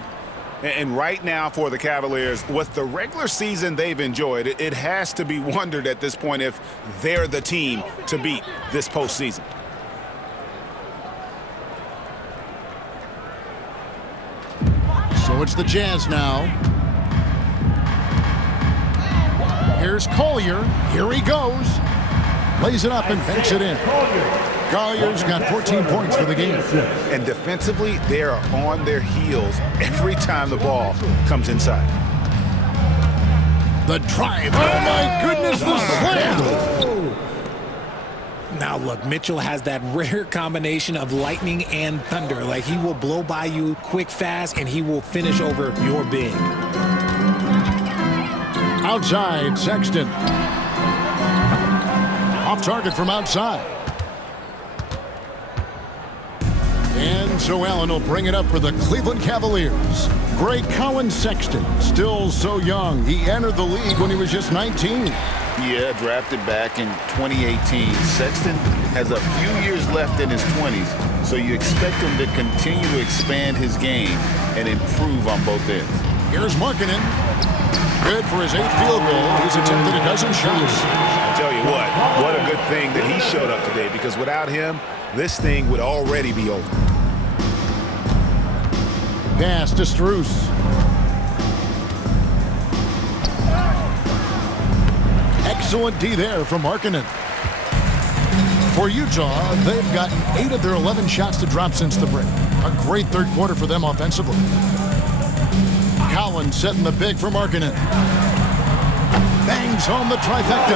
And right now for the Cavaliers, with the regular season they've enjoyed, it has to be wondered at this point if they're the team to beat this postseason. So it's the Jazz now. Here's Collier. Here he goes. Lays it up and banks it in. Collier's got 14 points for the game. And defensively, they are on their heels every time the ball comes inside. The drive. Oh, my goodness, the slam. Now, look, Mitchell has that rare combination of lightning and thunder. Like, he will blow by you quick, fast, and he will finish over your big. Outside, Sexton. Off target from outside. And so Allen will bring it up for the Cleveland Cavaliers. Greg Collins Sexton, still so young. He entered the league when he was just 19. Yeah, drafted back in 2018. Sexton has a few years left in his 20s, so you expect him to continue to expand his game and improve on both ends. Here's Markkanen. Good for his 8th field goal. He's attempted a dozen shots. I tell you what a good thing that he showed up today, because without him, this thing would already be over. Pass to Strus. Excellent D there from Markkanen. For Utah, they've gotten 8 of their 11 shots to drop since the break. A great third quarter for them offensively. Collins setting the big for Markkanen. Banged brings home the trifecta.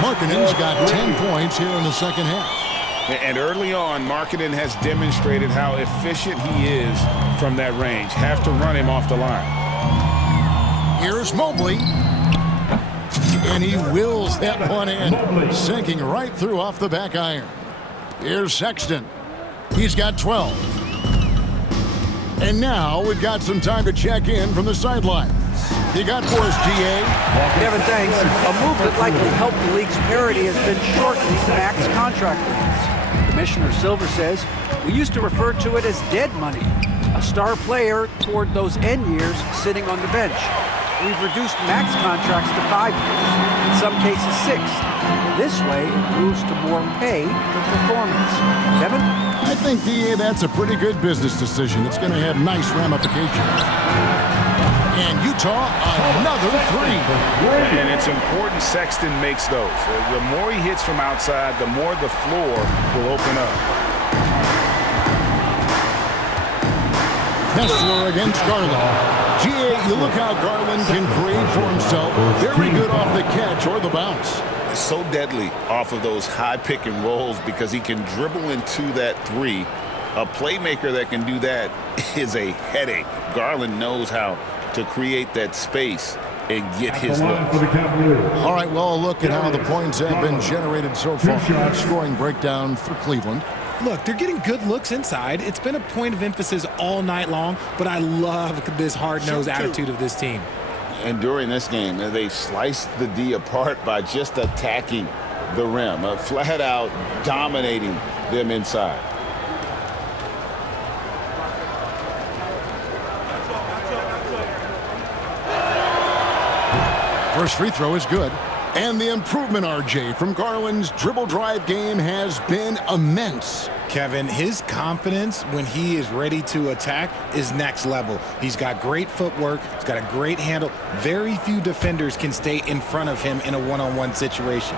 Markkanen's got 10 points here in the second half. And early on, Markkanen has demonstrated how efficient he is from that range. Have to run him off the line. Here's Mobley. And he wills that one in, sinking right through off the back iron. Here's Sexton. He's got 12. And now we've got some time to check in from the sidelines. You got for us, GA. Kevin, thanks. A move that likely helped the league's parity has been shortening max contract limits. Commissioner Silver says we used to refer to it as dead money, a star player toward those end years sitting on the bench. We've reduced max contracts to 5 years, in some cases 6. This way, it moves to more pay for performance. Kevin? I think, DA, that's a pretty good business decision. It's going to have nice ramifications. And Utah, another 3. And it's important Sexton makes those. The more he hits from outside, the more the floor will open up. Kessler against Garland. GA, you look how Garland can create for himself. Very good off the catch or the bounce. So deadly off of those high pick and rolls because he can dribble into that 3. A playmaker that can do that is a headache. Garland knows how to create that space and get his look. All right, well, a look at how the points have been generated so far. Scoring breakdown for Cleveland. Look, they're getting good looks inside. It's been a point of emphasis all night long, but I love this hard-nosed attitude of this team. And during this game, they sliced the D apart by just attacking the rim, flat out dominating them inside. First free throw is good. And the improvement, RJ, from Garland's dribble drive game has been immense. Kevin, his confidence when he is ready to attack is next level. He's got great footwork. He's got a great handle. Very few defenders can stay in front of him in a one-on-one situation.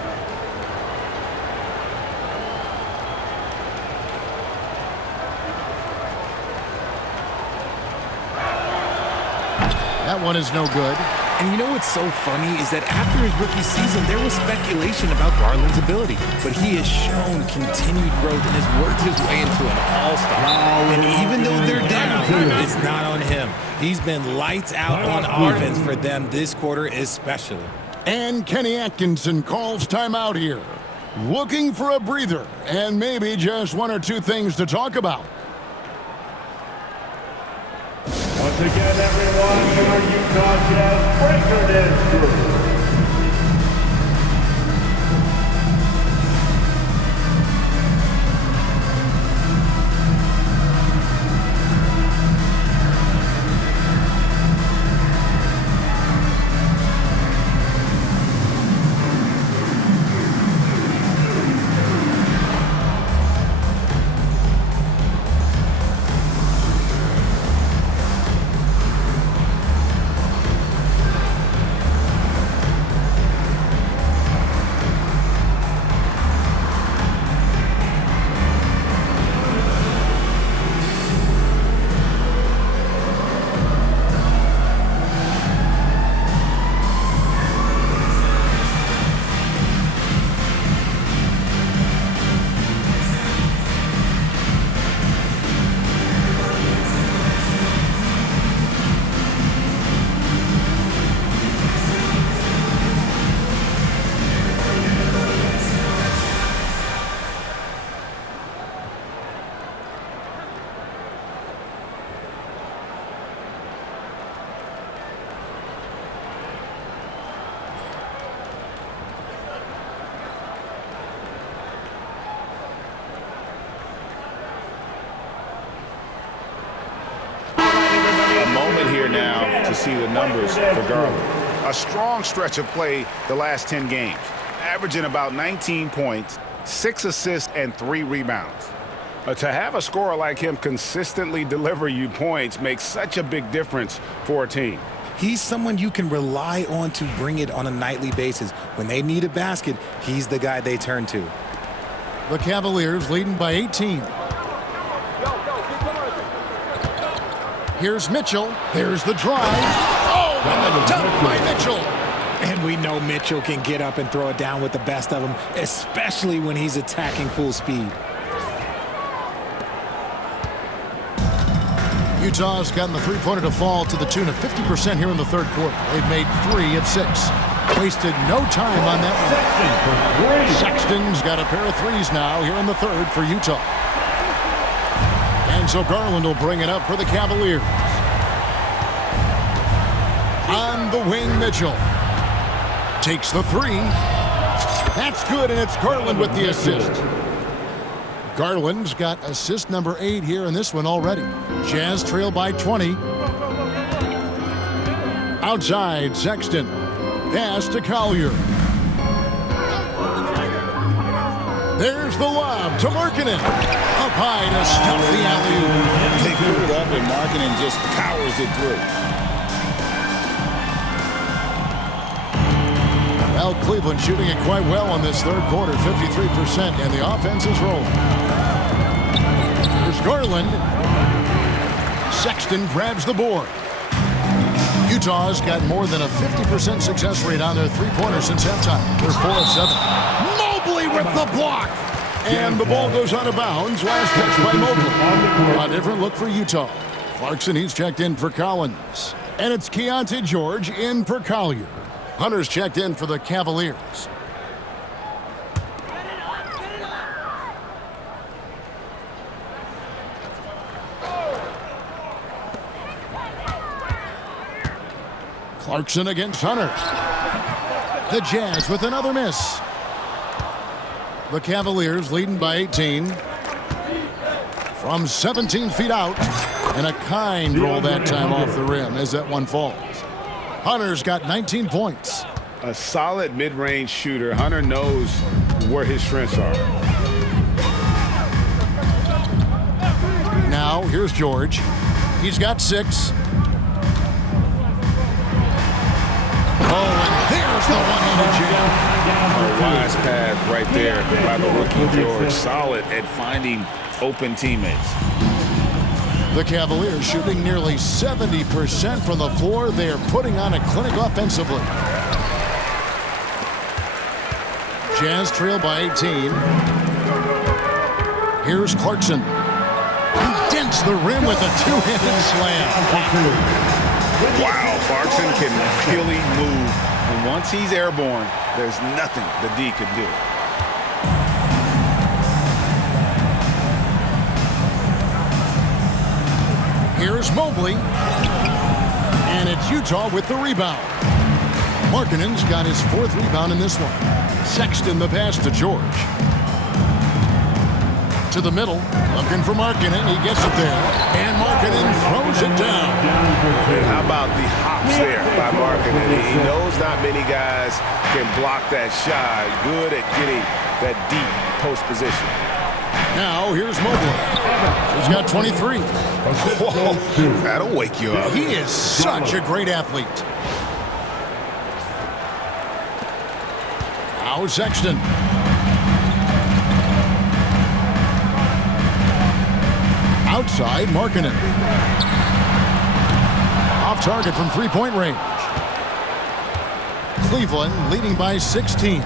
That one is no good. And you know what's so funny is that after his rookie season, there was speculation about Garland's ability. But he has shown continued growth and has worked his way into an all-star. And even though they're down, it's not on him. He's been lights out on offense for them this quarter especially. And Kenny Atkinson calls timeout here. Looking for a breather and maybe just 1 or 2 things to talk about. Once again, everyone, your Utah Jazz Breaker Dance Group. Here now to see the numbers for Garland. A strong stretch of play the last 10 games, averaging about 19 points, 6 assists, and 3 rebounds. To have a scorer like him consistently deliver you points makes such a big difference for a team. He's someone you can rely on to bring it on a nightly basis. When they need a basket, he's the guy they turn to. The Cavaliers leading by 18. Here's Mitchell. There's the drive. Oh, and the dunk by Mitchell. And we know Mitchell can get up and throw it down with the best of them, especially when he's attacking full speed. Utah's gotten the three-pointer to fall to the tune of 50% here in the third quarter. They've made 3 of 6. Wasted no time on that one. Sexton's got a pair of threes now here in the third for Utah. And so Garland will bring it up for the Cavaliers. On the wing, Mitchell takes the 3. That's good, and it's Garland with the assist. Garland's got assist number 8 here in this one already. Jazz trail by 20. Outside, Sexton. Pass to Collier. There's the lob to Markkanen. Up high to stuff the alley-oop. They put it up, and Markkanen just powers it through. Well, Cleveland shooting it quite well in this third quarter, 53%, and the offense is rolling. Here's Garland. Sexton grabs the board. Utah's got more than a 50% success rate on their three-pointers since halftime. They're 4 of 7. Mobley with the block. And the ball goes out of bounds. Last touch by Mobley. A different look for Utah. Clarkson, he's checked in for Collins. And it's Keontae George in for Collier. Hunter's checked in for the Cavaliers. Clarkson against Hunter. The Jazz with another miss. The Cavaliers leading by 18. From 17 feet out. And a kind roll that time off the rim as that one falls. Hunter's got 19 points. A solid mid-range shooter. Hunter knows where his strengths are. Now, here's George. He's got 6. Oh, and there's the one-handed jam. A wise pass right there by the rookie George. Solid at finding open teammates. The Cavaliers shooting nearly 70% from the floor. They are putting on a clinic offensively. Jazz trail by 18. Here's Clarkson. He dents the rim with a two-handed slam. Wow, Clarkson can really move. And once he's airborne, there's nothing the D could do. Here's Mobley. And it's Utah with the rebound. Markkanen's got his 4th rebound in this one. Sexton the pass to George. To the middle, looking for Markkanen. He gets it there. And Markkanen throws it down. And how about the hops there by Markkanen? He knows not many guys can block that shot. Good at getting that deep post position. Now, here's Mobley. He's got 23. Whoa, that'll wake you up. He is such a great athlete. Now Sexton. Outside, Markkanen. Off target from three-point range. Cleveland leading by 16.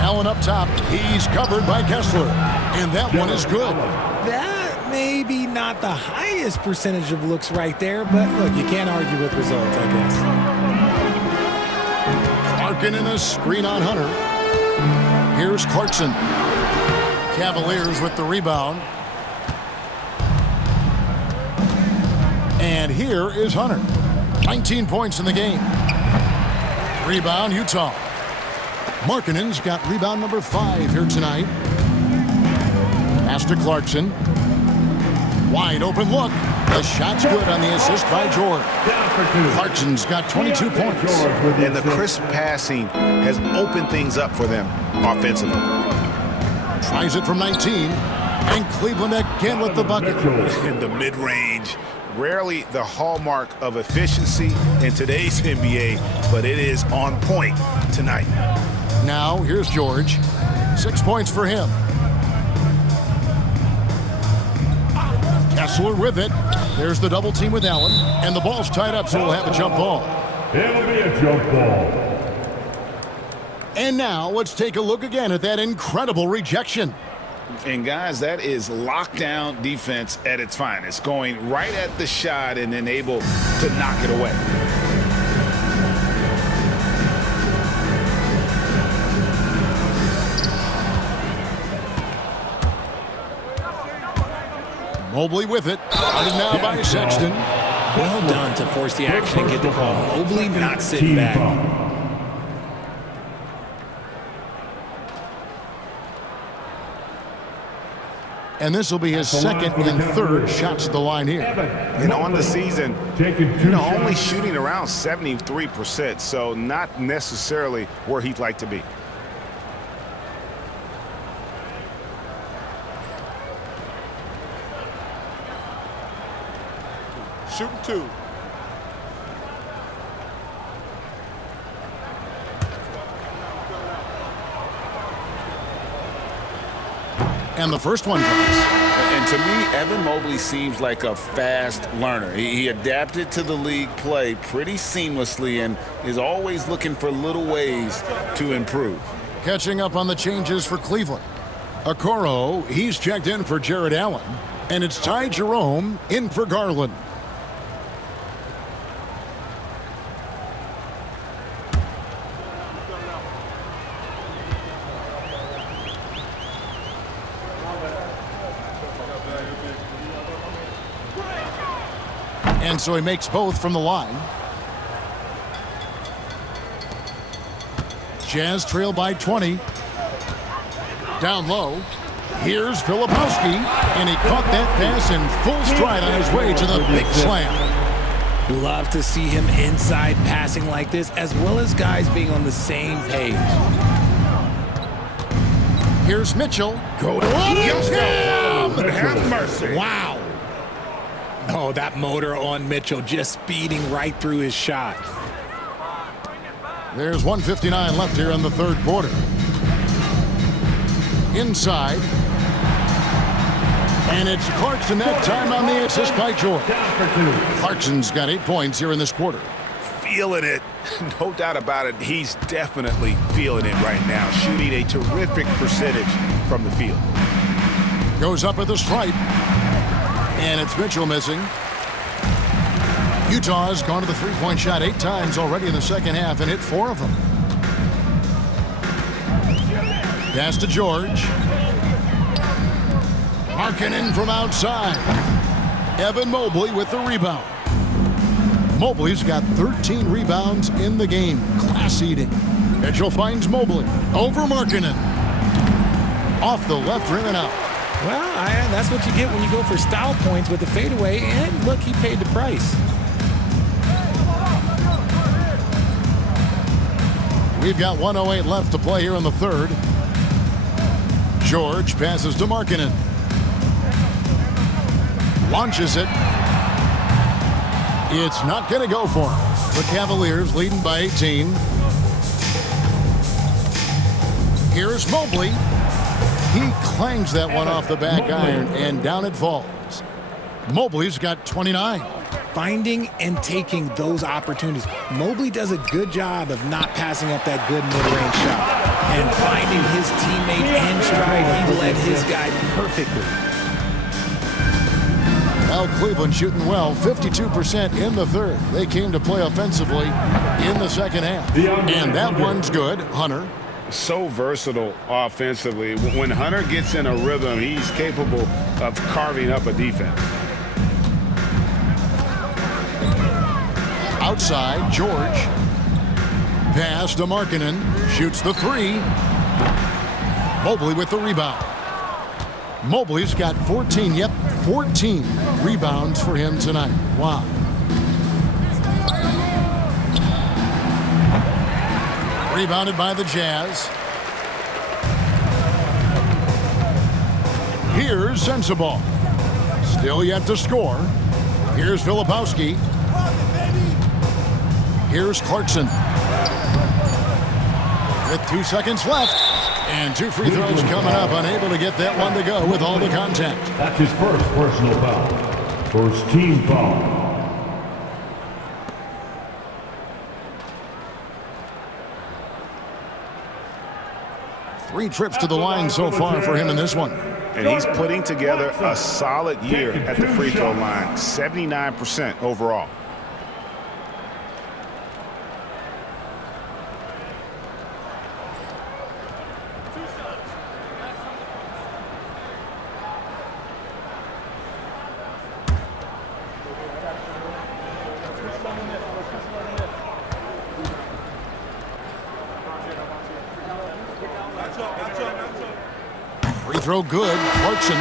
Allen up top. He's covered by Kessler. And that one is good. That may be not the highest percentage of looks right there, but look, you can't argue with results, I guess. Markkanen a screen on Hunter. Here's Clarkson. Cavaliers with the rebound. And here is Hunter. 19 points in the game. Rebound, Utah. Markkanen's got rebound number 5 here tonight. Pass to Clarkson. Wide open look. The shot's good on the assist by George. Clarkson's got 22 points. And the crisp passing has opened things up for them offensively. Tries it from 19. And Cleveland again with the bucket. In the mid-range. Rarely the hallmark of efficiency in today's NBA, but it is on point tonight. Now, here's George. 6 points for him. Kessler with it. There's the double team with Allen, and the ball's tied up, so we'll have a jump ball. It'll be a jump ball. And now let's take a look again at that incredible rejection. And guys, that is lockdown defense at its finest, going right at the shot and then able to knock it away. Mobley with it. Guarded now by Sexton. Well done to force the action and get the call. Mobley not sitting back. And this will be his second and third shots at the line here. And on the season, only shooting around 73%, so not necessarily where he'd like to be. Shooting 2. And the first one drops. And to me, Evan Mobley seems like a fast learner. He adapted to the league play pretty seamlessly and is always looking for little ways to improve. Catching up on the changes for Cleveland. Okoro, he's checked in for Jared Allen. And it's Ty Jerome in for Garland. And so he makes both from the line. Jazz trail by 20. Down low. Here's Filipowski, and he caught that pass in full stride on his way to the big slam. Love to see him inside passing like this, as well as guys being on the same page. Here's Mitchell. Go to him! Have mercy. Wow. Oh, that motor on Mitchell just speeding right through his shot. There's 1:59 left here in the third quarter. Inside. And it's Clarkson that time on the assist by George. Clarkson's got 8 points here in this quarter. Feeling it. No doubt about it. He's definitely feeling it right now. Shooting a terrific percentage from the field. Goes up at the stripe. And it's Mitchell missing. Utah's gone to the three-point shot 8 times already in the second half and hit 4 of them. Pass to George. Markkanen from outside. Evan Mobley with the rebound. Mobley's got 13 rebounds in the game. Class eating. Mitchell finds Mobley. Over Markkanen. Off the left rim and out. Well, that's what you get when you go for style points with the fadeaway. And look, he paid the price. We've got 1:08 left to play here in the third. George passes to Markkanen. Launches it. It's not going to go for him. The Cavaliers leading by 18. Here's Mobley. He clangs that one off the back iron, and down it falls. Mobley's got 29. Finding and taking those opportunities. Mobley does a good job of not passing up that good mid-range shot. And finding his teammate in stride, he led his guy perfectly. Well, Cleveland shooting well, 52% in the third. They came to play offensively in the second half. And that one's good. Hunter. So versatile offensively. When Hunter gets in a rhythm, he's capable of carving up a defense. Outside, George. Pass to Markkanen. Shoots the three. Mobley with the rebound. Mobley's got 14, 14 rebounds for him tonight. Wow. Rebounded by the Jazz. Here's Sensabaugh. Still yet to score. Here's Filipowski. Here's Clarkson. With 2 seconds left. And 2 free throws coming up. Unable to get that one to go with all the contact. That's his first personal foul. First team foul. 3 trips to the line so far for him in this one. And he's putting together a solid year at the free throw line, 79% overall. Free throw good. Clarkson.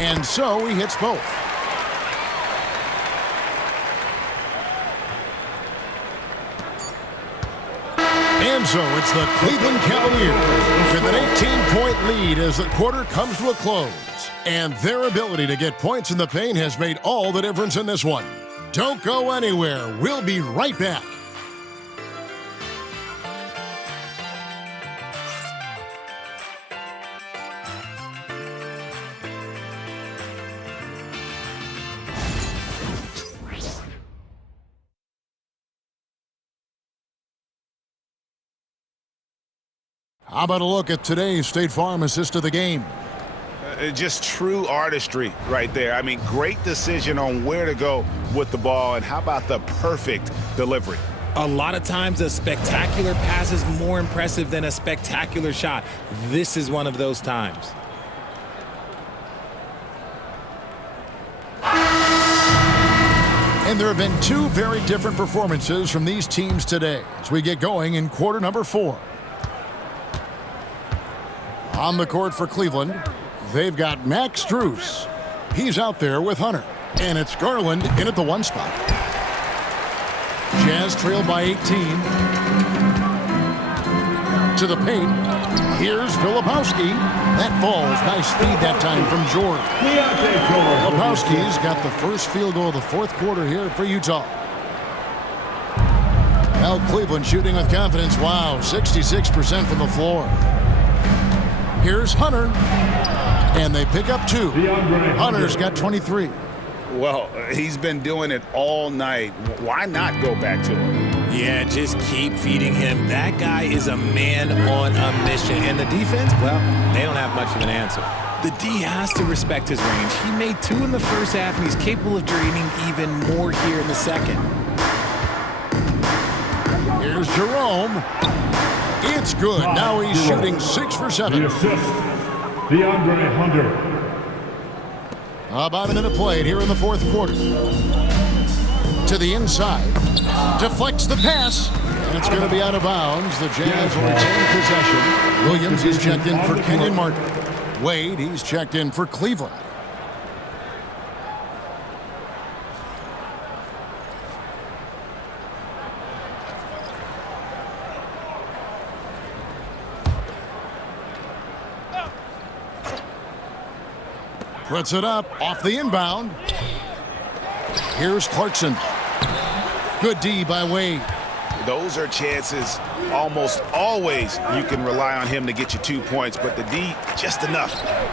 And so he hits both. And so it's the Cleveland Cavaliers with an 18-point lead as the quarter comes to a close. And their ability to get points in the paint has made all the difference in this one. Don't go anywhere. We'll be right back. How about a look at today's State Farm assist of the game? Just true artistry right there. I mean, great decision on where to go with the ball, and how about the perfect delivery? A lot of times a spectacular pass is more impressive than a spectacular shot. This is one of those times. And there have been 2 very different performances from these teams today as we get going in quarter number 4. On the court for Cleveland, they've got Max Strus. He's out there with Hunter. And it's Garland in at the 1 spot. Jazz trailed by 18. To the paint. Here's Filipowski. That falls. Nice speed that time from George. Filipowski's got the first field goal of the 4th quarter here for Utah. Now Cleveland shooting with confidence. Wow, 66% from the floor. Here's Hunter, and they pick up 2. Hunter's got 23. Well, he's been doing it all night. Why not go back to him? Yeah, just keep feeding him. That guy is a man on a mission. And the defense, well, they don't have much of an answer. The D has to respect his range. He made 2 in the first half, and he's capable of draining even more here in the second. Here's Jerome. It's good. Now he's shooting 6 for 7. The assist, DeAndre Hunter. About a minute played here in the 4th quarter. To the inside. Deflects the pass. And it's going to be out of bounds. The Jazz will retain possession. Williams is checked in for Kenyon Martin. Wade, he's checked in for Cleveland. Puts it up off the inbound. Here's Clarkson. Good D by Wade. Those are chances almost always you can rely on him to get you 2 points, but the D just enough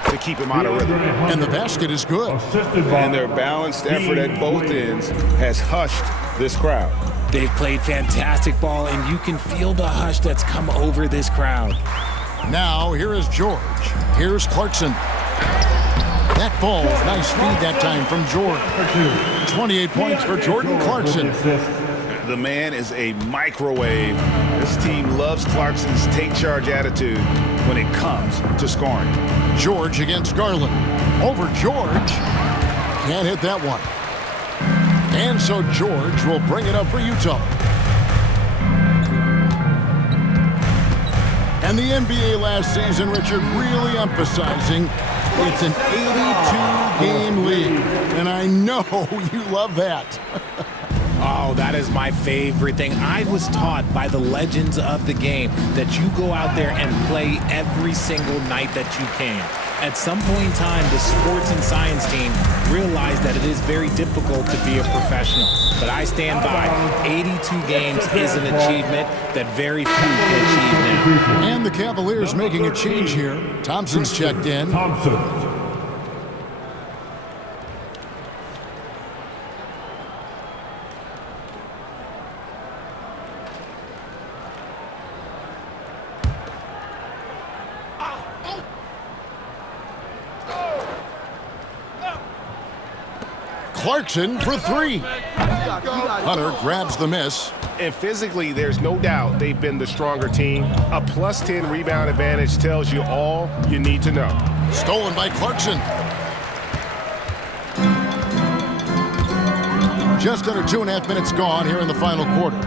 to keep him out of rhythm. And the basket is good. And their balanced effort at both ends has hushed this crowd. They've played fantastic ball, and you can feel the hush that's come over this crowd. Now here is George. Here's Clarkson. That ball, nice speed that time from George. 28 points for Jordan Clarkson. The man is a microwave. This team loves Clarkson's take-charge attitude when it comes to scoring. George against Garland. Over George. Can't hit that one. And so George will bring it up for Utah. And the NBA last season, Richard, really emphasizing It's an 82-game lead, and I know you love that. Oh, that is my favorite thing. I was taught by the legends of the game that you go out there and play every single night that you can. At some point in time, the sports and science team realized that it is very difficult to be a professional. But I stand by. 82 games is an achievement that very few can achieve now. And the Cavaliers making a change here. Thompson's checked in. Thompson. Clarkson for three. Hunter grabs the miss. And physically, there's no doubt they've been the stronger team. A +10 rebound advantage tells you all you need to know. Stolen by Clarkson. Just under 2.5 minutes gone here in the final quarter.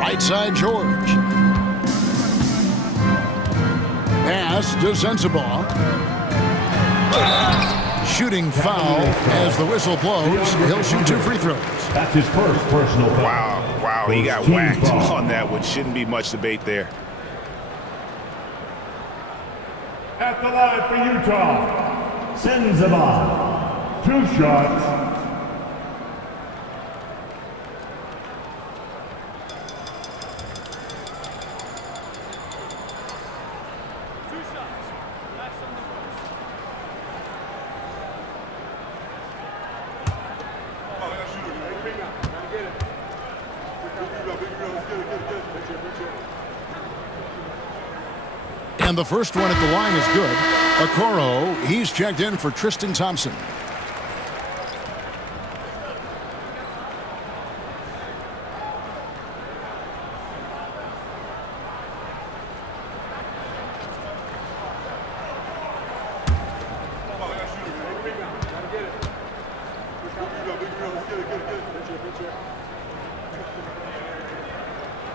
Right side, George. Pass to Sensabaugh. Shooting foul as the whistle blows. He'll shoot 2 free throws. That's his first personal foul. Wow, he got whacked on that one. Shouldn't be much debate there. At the line for Utah, Sensabaugh. 2 shots. And the first one at the line is good. Okoro, he's checked in for Tristan Thompson.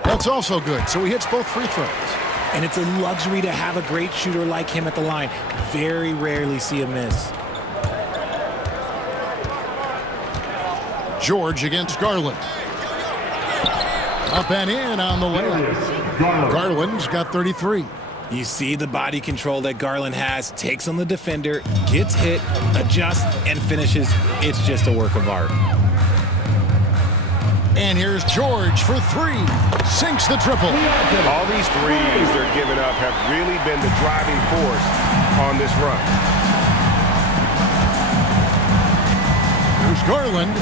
That's also good, so he hits both free throws. And it's a luxury to have a great shooter like him at the line. Very rarely see a miss. George against Garland. Up and in on the layup. Garland's got 33. You see the body control that Garland has, takes on the defender, gets hit, adjusts, and finishes. It's just a work of art. And here's George for 3. Sinks the triple. All these threes they're giving up have really been the driving force on this run. Here's Garland.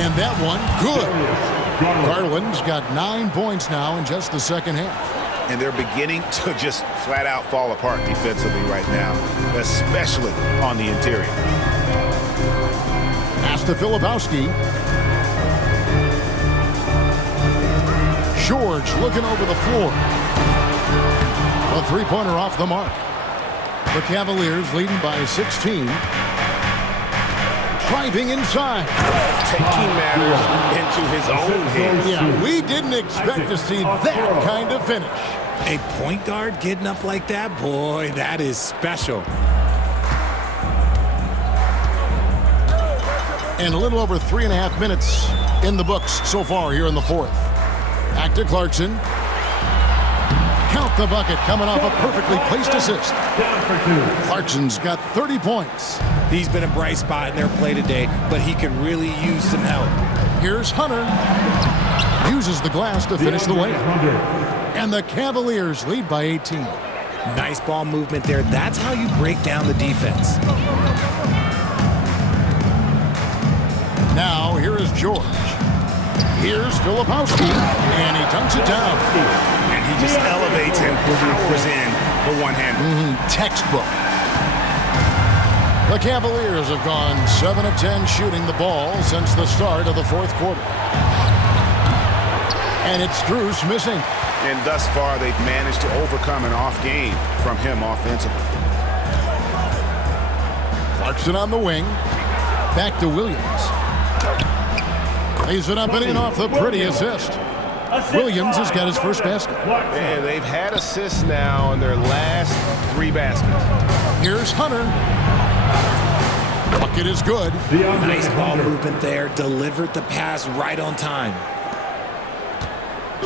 And that one, good. Garland's got 9 points now in just the second half. And they're beginning to just flat out fall apart defensively right now, especially on the interior. Pass to Filipowski. George looking over the floor. A 3-pointer off the mark. The Cavaliers leading by 16. Driving inside. Taking matters into his own hands. Yeah, we didn't expect to see that kind of finish. A point guard getting up like that, boy, that is special. And a little over 3.5 minutes in the books so far here in the fourth. Back to Clarkson. Count the bucket coming off a perfectly placed assist. Clarkson's got 30 points. He's been a bright spot in their play today, but he could really use some help. Here's Hunter. Uses the glass to finish the layup. And the Cavaliers lead by 18. Nice ball movement there. That's how you break down the defense. Now here is George. Here's Filipowski, and he dunks it down. And he just elevates and powers in the one-hander. Textbook. The Cavaliers have gone 7 of 10 shooting the ball since the start of the fourth quarter. And it's Strus missing. And thus far, they've managed to overcome an off game from him offensively. Clarkson on the wing. Back to Williams. Lays it up and in off the pretty assist. Williams has got his first basket. And they've had assists now in their last 3 baskets. Here's Hunter. Bucket is good. Nice ball movement there. Delivered the pass right on time.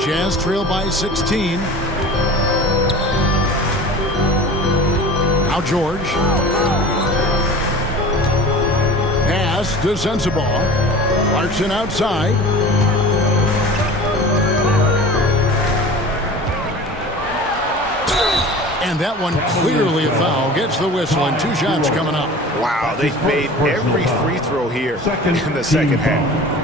Jazz trail by 16. Now George. Pass to Sensabaugh. Clarkson outside. And that one clearly a foul. Gets the whistle and 2 shots coming up. Wow, they've made every free throw here in the second half.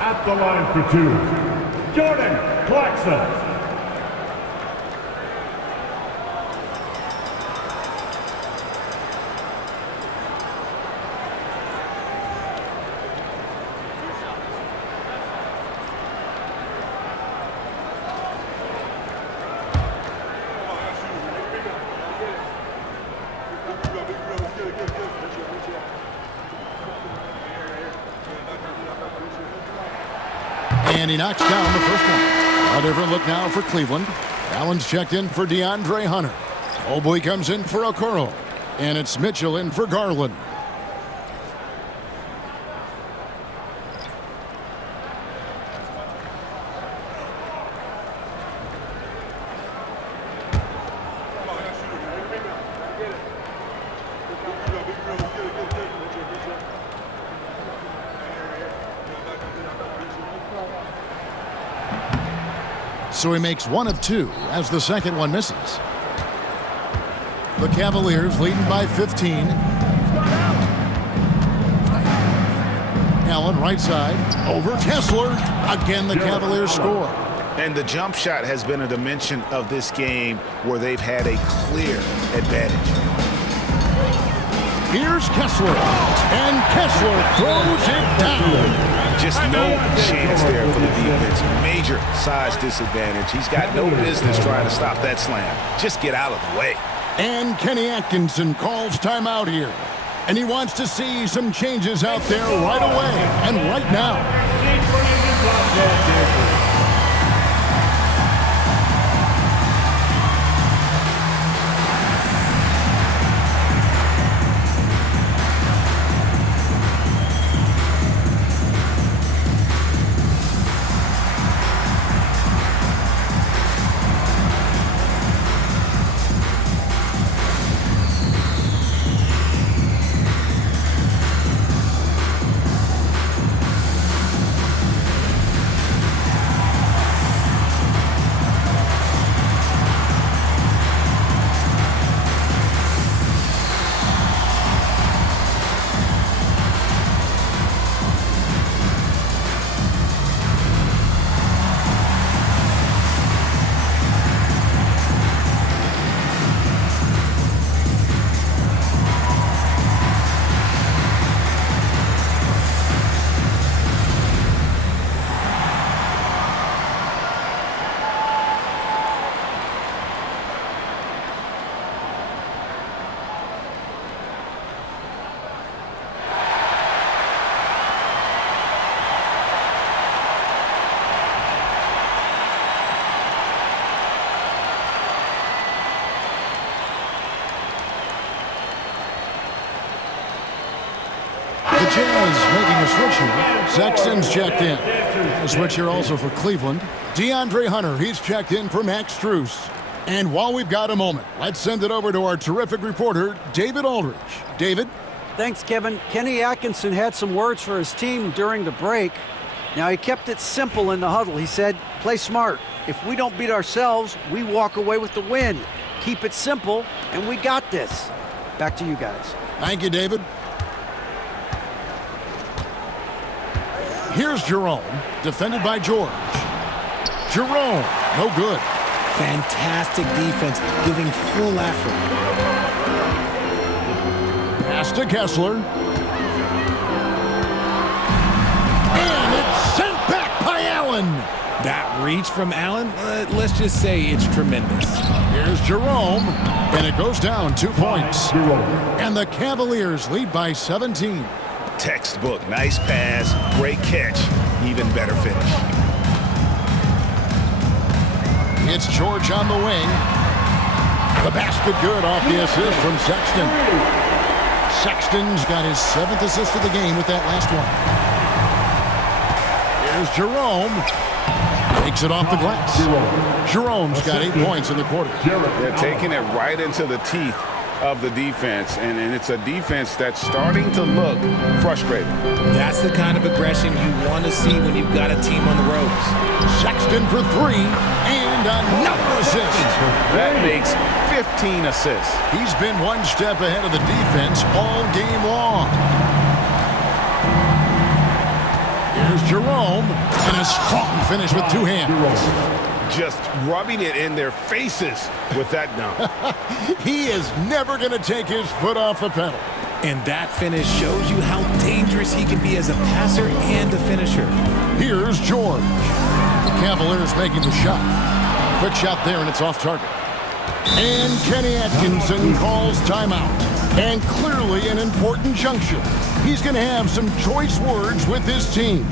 At the line for 2, Jordan Clarkson. And he knocks down the first one. A different look now for Cleveland. Allen's checked in for DeAndre Hunter. Mobley comes in for Okoro. And it's Mitchell in for Garland. So he makes 1 of 2 as the second one misses. The Cavaliers leading by 15. Allen right side over Kessler. Again the Cavaliers score. And the jump shot has been a dimension of this game where they've had a clear advantage. Here's Kessler. And Kessler throws it down. Just no chance there for the defense. Major size disadvantage. He's got no business trying to stop that slam. Just get out of the way. And Kenny Atkinson calls timeout here. And he wants to see some changes out there right away and right now. The Jazz making a switch here. Sexton's checked in. A switch here also for Cleveland. DeAndre Hunter, he's checked in for Max Strus. And while we've got a moment, let's send it over to our terrific reporter, David Aldridge. David? Thanks, Kevin. Kenny Atkinson had some words for his team during the break. Now, he kept it simple in the huddle. He said, play smart. If we don't beat ourselves, we walk away with the win. Keep it simple, and we got this. Back to you guys. Thank you, David. Here's Jerome, defended by George. Jerome, no good. Fantastic defense, giving full effort. Pass to Kessler. And it's sent back by Allen. Allen. That reach from Allen, let's just say it's tremendous. Here's Jerome, and it goes down 2 points. And the Cavaliers lead by 17. Textbook, nice pass, great catch, even better finish. It's George on the wing. The basket good off the assist from Sexton. Sexton's got his 7th assist of the game with that last one. Here's Jerome. Takes it off the glass. Jerome's got 8 points in the quarter. They're taking it right into the teeth of the defense, and it's a defense that's starting to look frustrated. That's the kind of aggression you want to see when you've got a team on the ropes. Sexton for 3, and another assist. That makes 15 assists. He's been one step ahead of the defense all game long. Here's Jerome, and a strong finish with 2 hands. Just rubbing it in their faces with that dunk. He is never going to take his foot off the pedal. And that finish shows you how dangerous he can be as a passer and a finisher. Here's George. The Cavaliers making the shot. Quick shot there, and it's off target. And Kenny Atkinson calls timeout. And clearly an important juncture. He's going to have some choice words with his team.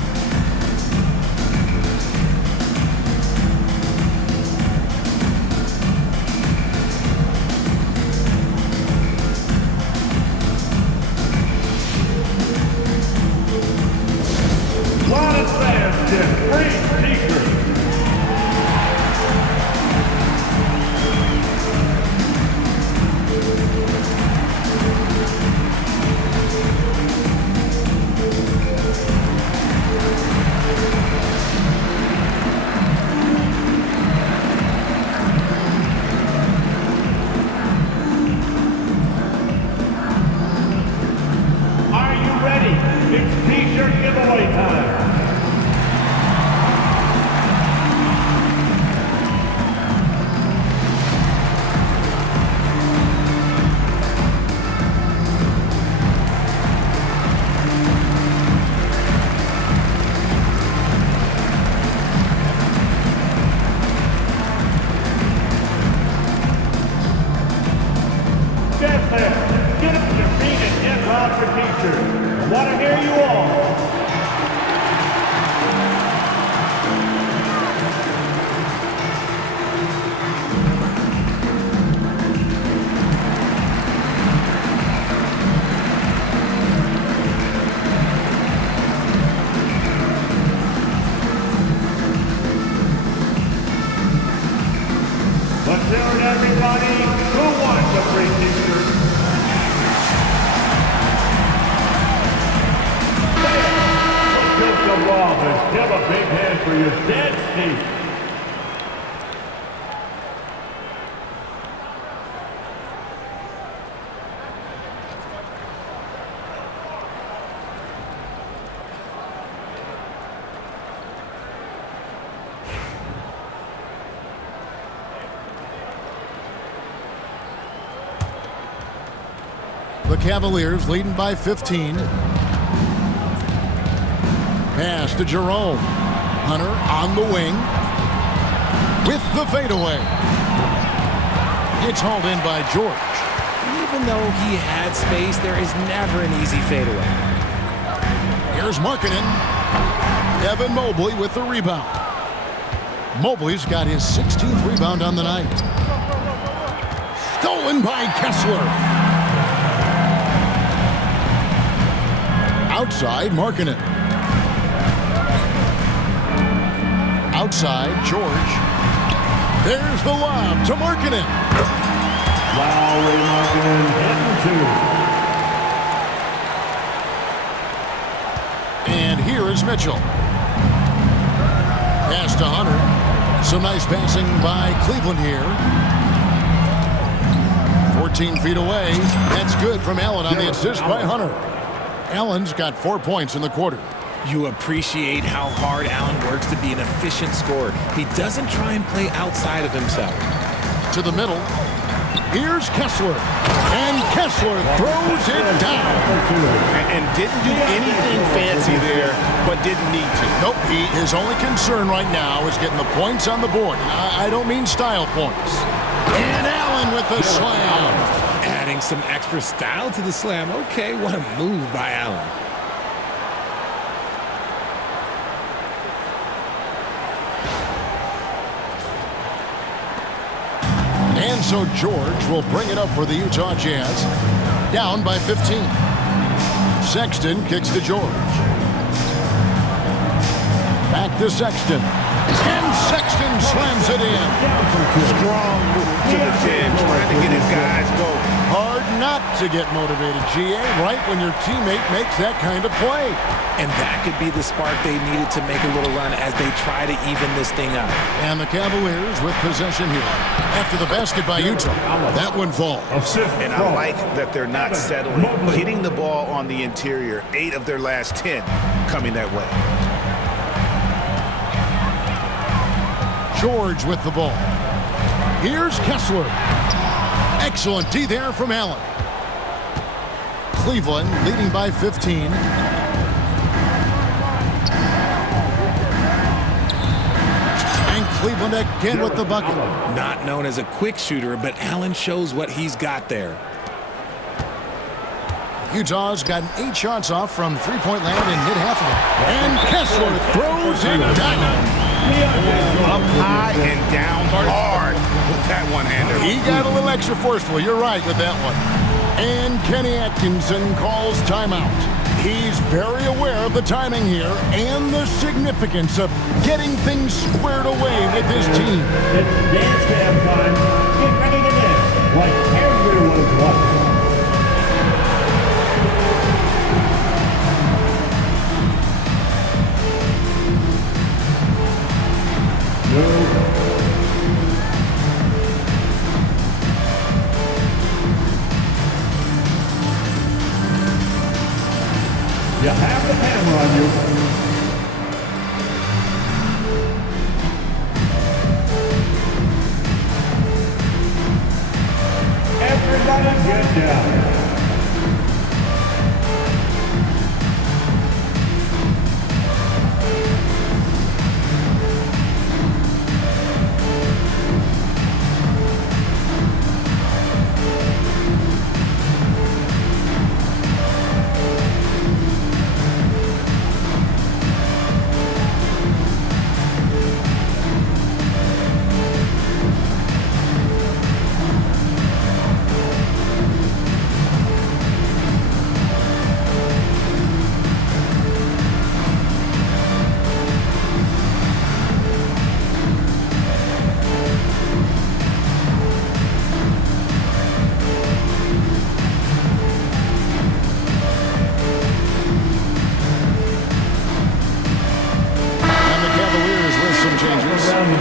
The Cavaliers leading by 15. Pass to Jerome. Hunter on the wing with the fadeaway. It's hauled in by George. Even though he had space, there is never an easy fadeaway. Here's Markkanen. Evan Mobley with the rebound. Mobley's got his 16th rebound on the night. Stolen by Kessler. Outside, Markkanen. Outside, George. There's the lob to Markkanen. Lowry Markkanen hitting 2. And here is Mitchell. Pass to Hunter. Some nice passing by Cleveland here. 14 feet away. That's good from Allen on the assist by Hunter. Allen's got 4 points in the quarter. You appreciate how hard Allen works to be an efficient scorer. He doesn't try and play outside of himself. To the middle. Here's Kessler. And Kessler throws it down. And didn't do anything fancy there, but didn't need to. Nope. His only concern right now is getting the points on the board. I don't mean style points. And Allen with the slam. Adding some extra style to the slam. Okay, what a move by Allen. And so George will bring it up for the Utah Jazz. Down by 15. Sexton kicks to George. Back to Sexton. And Sexton slams it in. Strong move to the 10, trying to get his guys going. Hard not to get motivated, GA, right when your teammate makes that kind of play. And that could be the spark they needed to make a little run as they try to even this thing up. And the Cavaliers with possession here. After the basket by Utah, that one falls. And I like that they're not settling. Hitting the ball on the interior, 8 of their last 10 coming that way. George with the ball. Here's Kessler. Excellent D there from Allen. Cleveland leading by 15. And Cleveland again with the bucket. Not known as a quick shooter, but Allen shows what he's got there. Utah's gotten 8 shots off from three-point land and hit half of it. And Kessler throws it down. Up high and down hard with that one-hander. He got a little extra forceful. You're right with that one. And Kenny Atkinson calls timeout. He's very aware of the timing here and the significance of getting things squared away with his team. It's dance cam time. Get ready to dance like everyone's watching. You have the hammer on you. Everybody get down.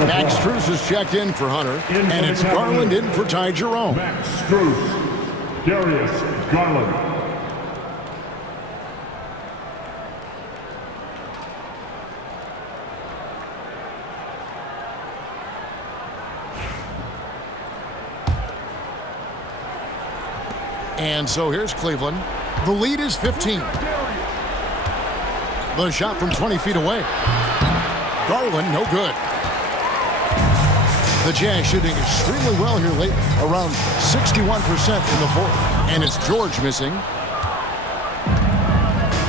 Max Strus is checked in for Hunter, and it's Garland in for Ty Jerome. Max Strus, Darius Garland. And so here's Cleveland. The lead is 15. The shot from 20 feet away. Garland, no good. The Jazz shooting extremely well here lately, around 61% in the fourth. And it's George missing.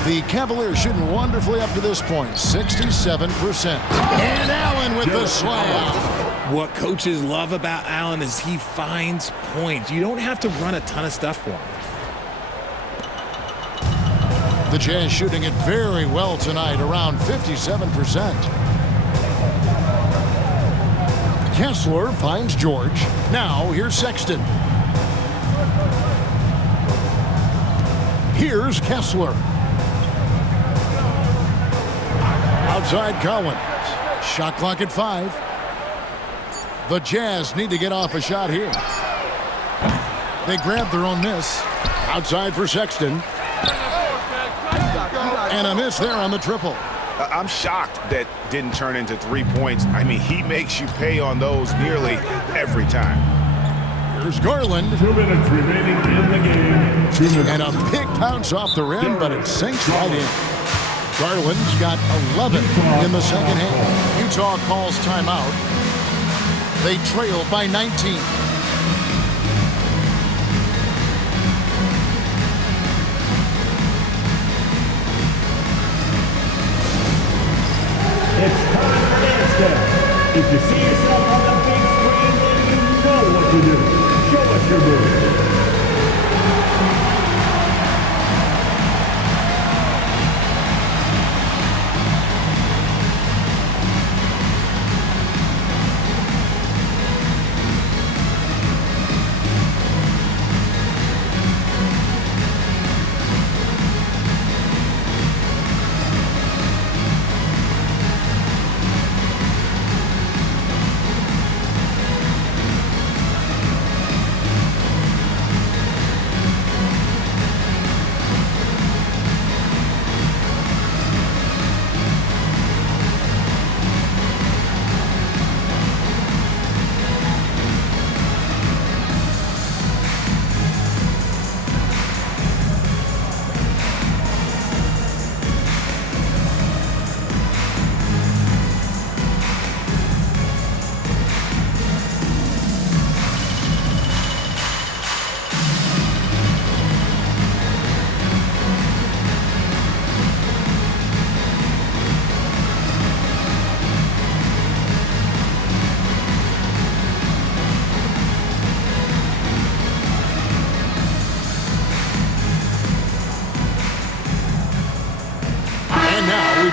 The Cavaliers shooting wonderfully up to this point, 67%. And Allen with the slam. What coaches love about Allen is he finds points. You don't have to run a ton of stuff for him. The Jazz shooting it very well tonight, around 57%. Kessler finds George. Now here's Sexton. Here's Kessler. Outside Collins. Shot clock at 5. The Jazz need to get off a shot here. They grab their own miss. Outside for Sexton. And a miss there on the triple. I'm shocked that didn't turn into 3 points. I mean, he makes you pay on those nearly every time. Here's Garland. 2 minutes remaining in the game. 2 minutes. And a big bounce off the rim, but it sinks right in. Garland's got 11 in the second half. Utah calls timeout. They trail by 19. It's time for dance step. If you see yourself on the big screen, then you know what to do. Show us your move.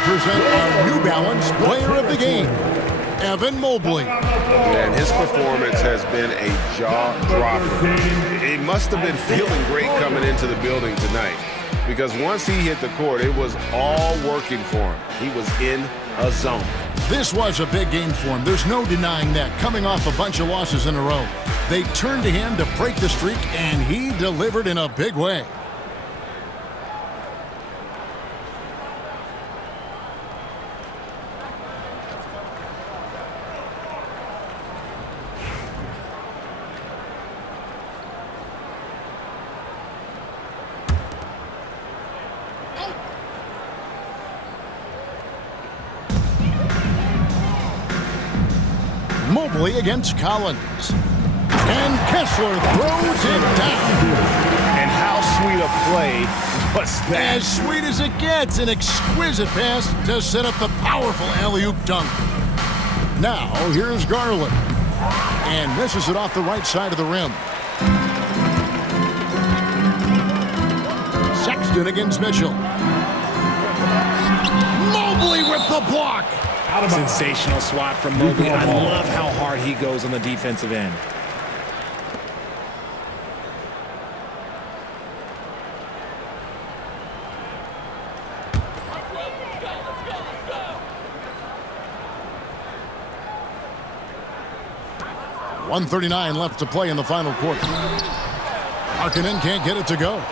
Present our New Balance Player of the Game, Evan Mobley. And his performance has been a jaw-dropper. He must have been feeling great coming into the building tonight, because once he hit the court, it was all working for him. He was in a zone. This was a big game for him. There's no denying that, coming off a bunch of losses in a row. They turned to him to break the streak, and he delivered in a big way. Mobley against Collins. And Kessler throws it down. And how sweet a play was that? As sweet as it gets, an exquisite pass to set up the powerful alley-oop dunk. Now, here's Garland. And misses it off the right side of the rim. Sexton against Mitchell. Mobley with the block. Sensational swat from Mobley. I love how hard he goes on the defensive end. .139 left to play in the final quarter. Markkanen can't get it to go.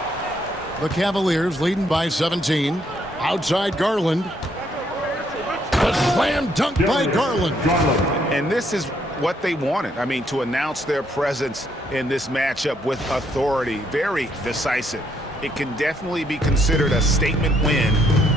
The Cavaliers leading by 17. Outside Garland. A slam dunk by Garland. And this is what they wanted. I mean, to announce their presence in this matchup with authority. Very decisive. It can definitely be considered a statement win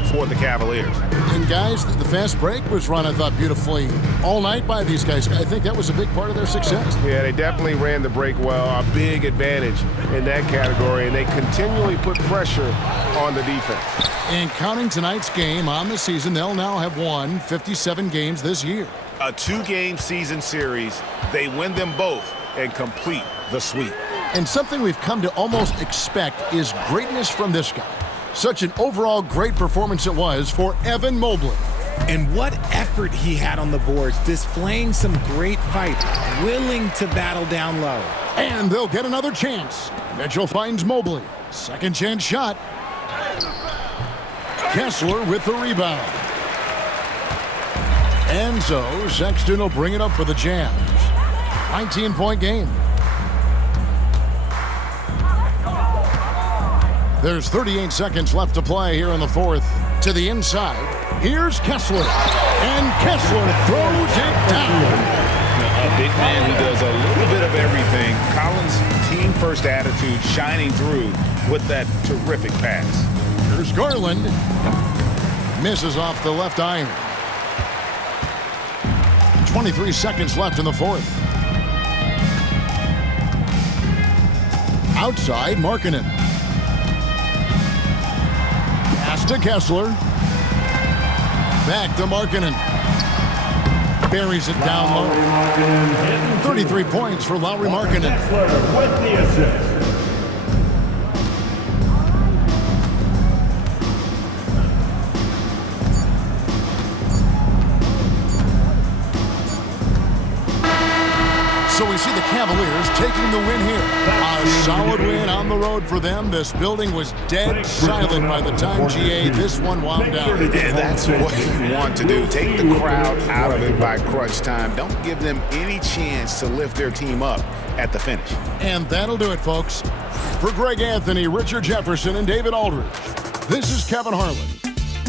for the Cavaliers. And guys, the fast break was run, I thought, beautifully all night by these guys. I think that was a big part of their success. Yeah, they definitely ran the break well. A big advantage in that category, and they continually put pressure on the defense. And counting tonight's game on the season, they'll now have won 57 games this year. A 2-game season series, they win them both and complete the sweep. And something we've come to almost expect is greatness from this guy. Such an overall great performance it was for Evan Mobley. And what effort he had on the boards, displaying some great fight, willing to battle down low. And they'll get another chance. Mitchell finds Mobley. Second chance shot. Kessler with the rebound. And so Sexton will bring it up for the Jazz. 19-point game. There's 38 seconds left to play here in the fourth. To the inside. Here's Kessler. And Kessler throws it down. A big man who does a little bit of everything. everything. Collins' team-first attitude shining through with that terrific pass. Here's Garland. Misses off the left iron. 23 seconds left in the fourth. Outside, Markkanen. Pass to Kessler. Back to Markkanen. Buries it down low. 33 points for Lauri Markkanen. Kessler with the assist. So we see the Cavaliers taking the win here. A solid win on the road for them. This building was dead silent by the time GA this one wound down. And that's what you want to do. Take the crowd out of it by crunch time. Don't give them any chance to lift their team up at the finish. And that'll do it, folks. For Greg Anthony, Richard Jefferson, and David Aldridge, this is Kevin Harlan.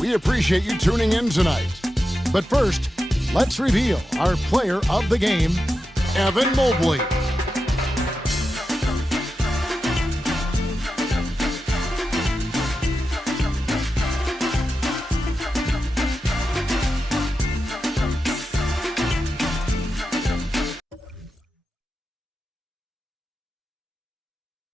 We appreciate you tuning in tonight. But first, let's reveal our player of the game, Evan Mobley.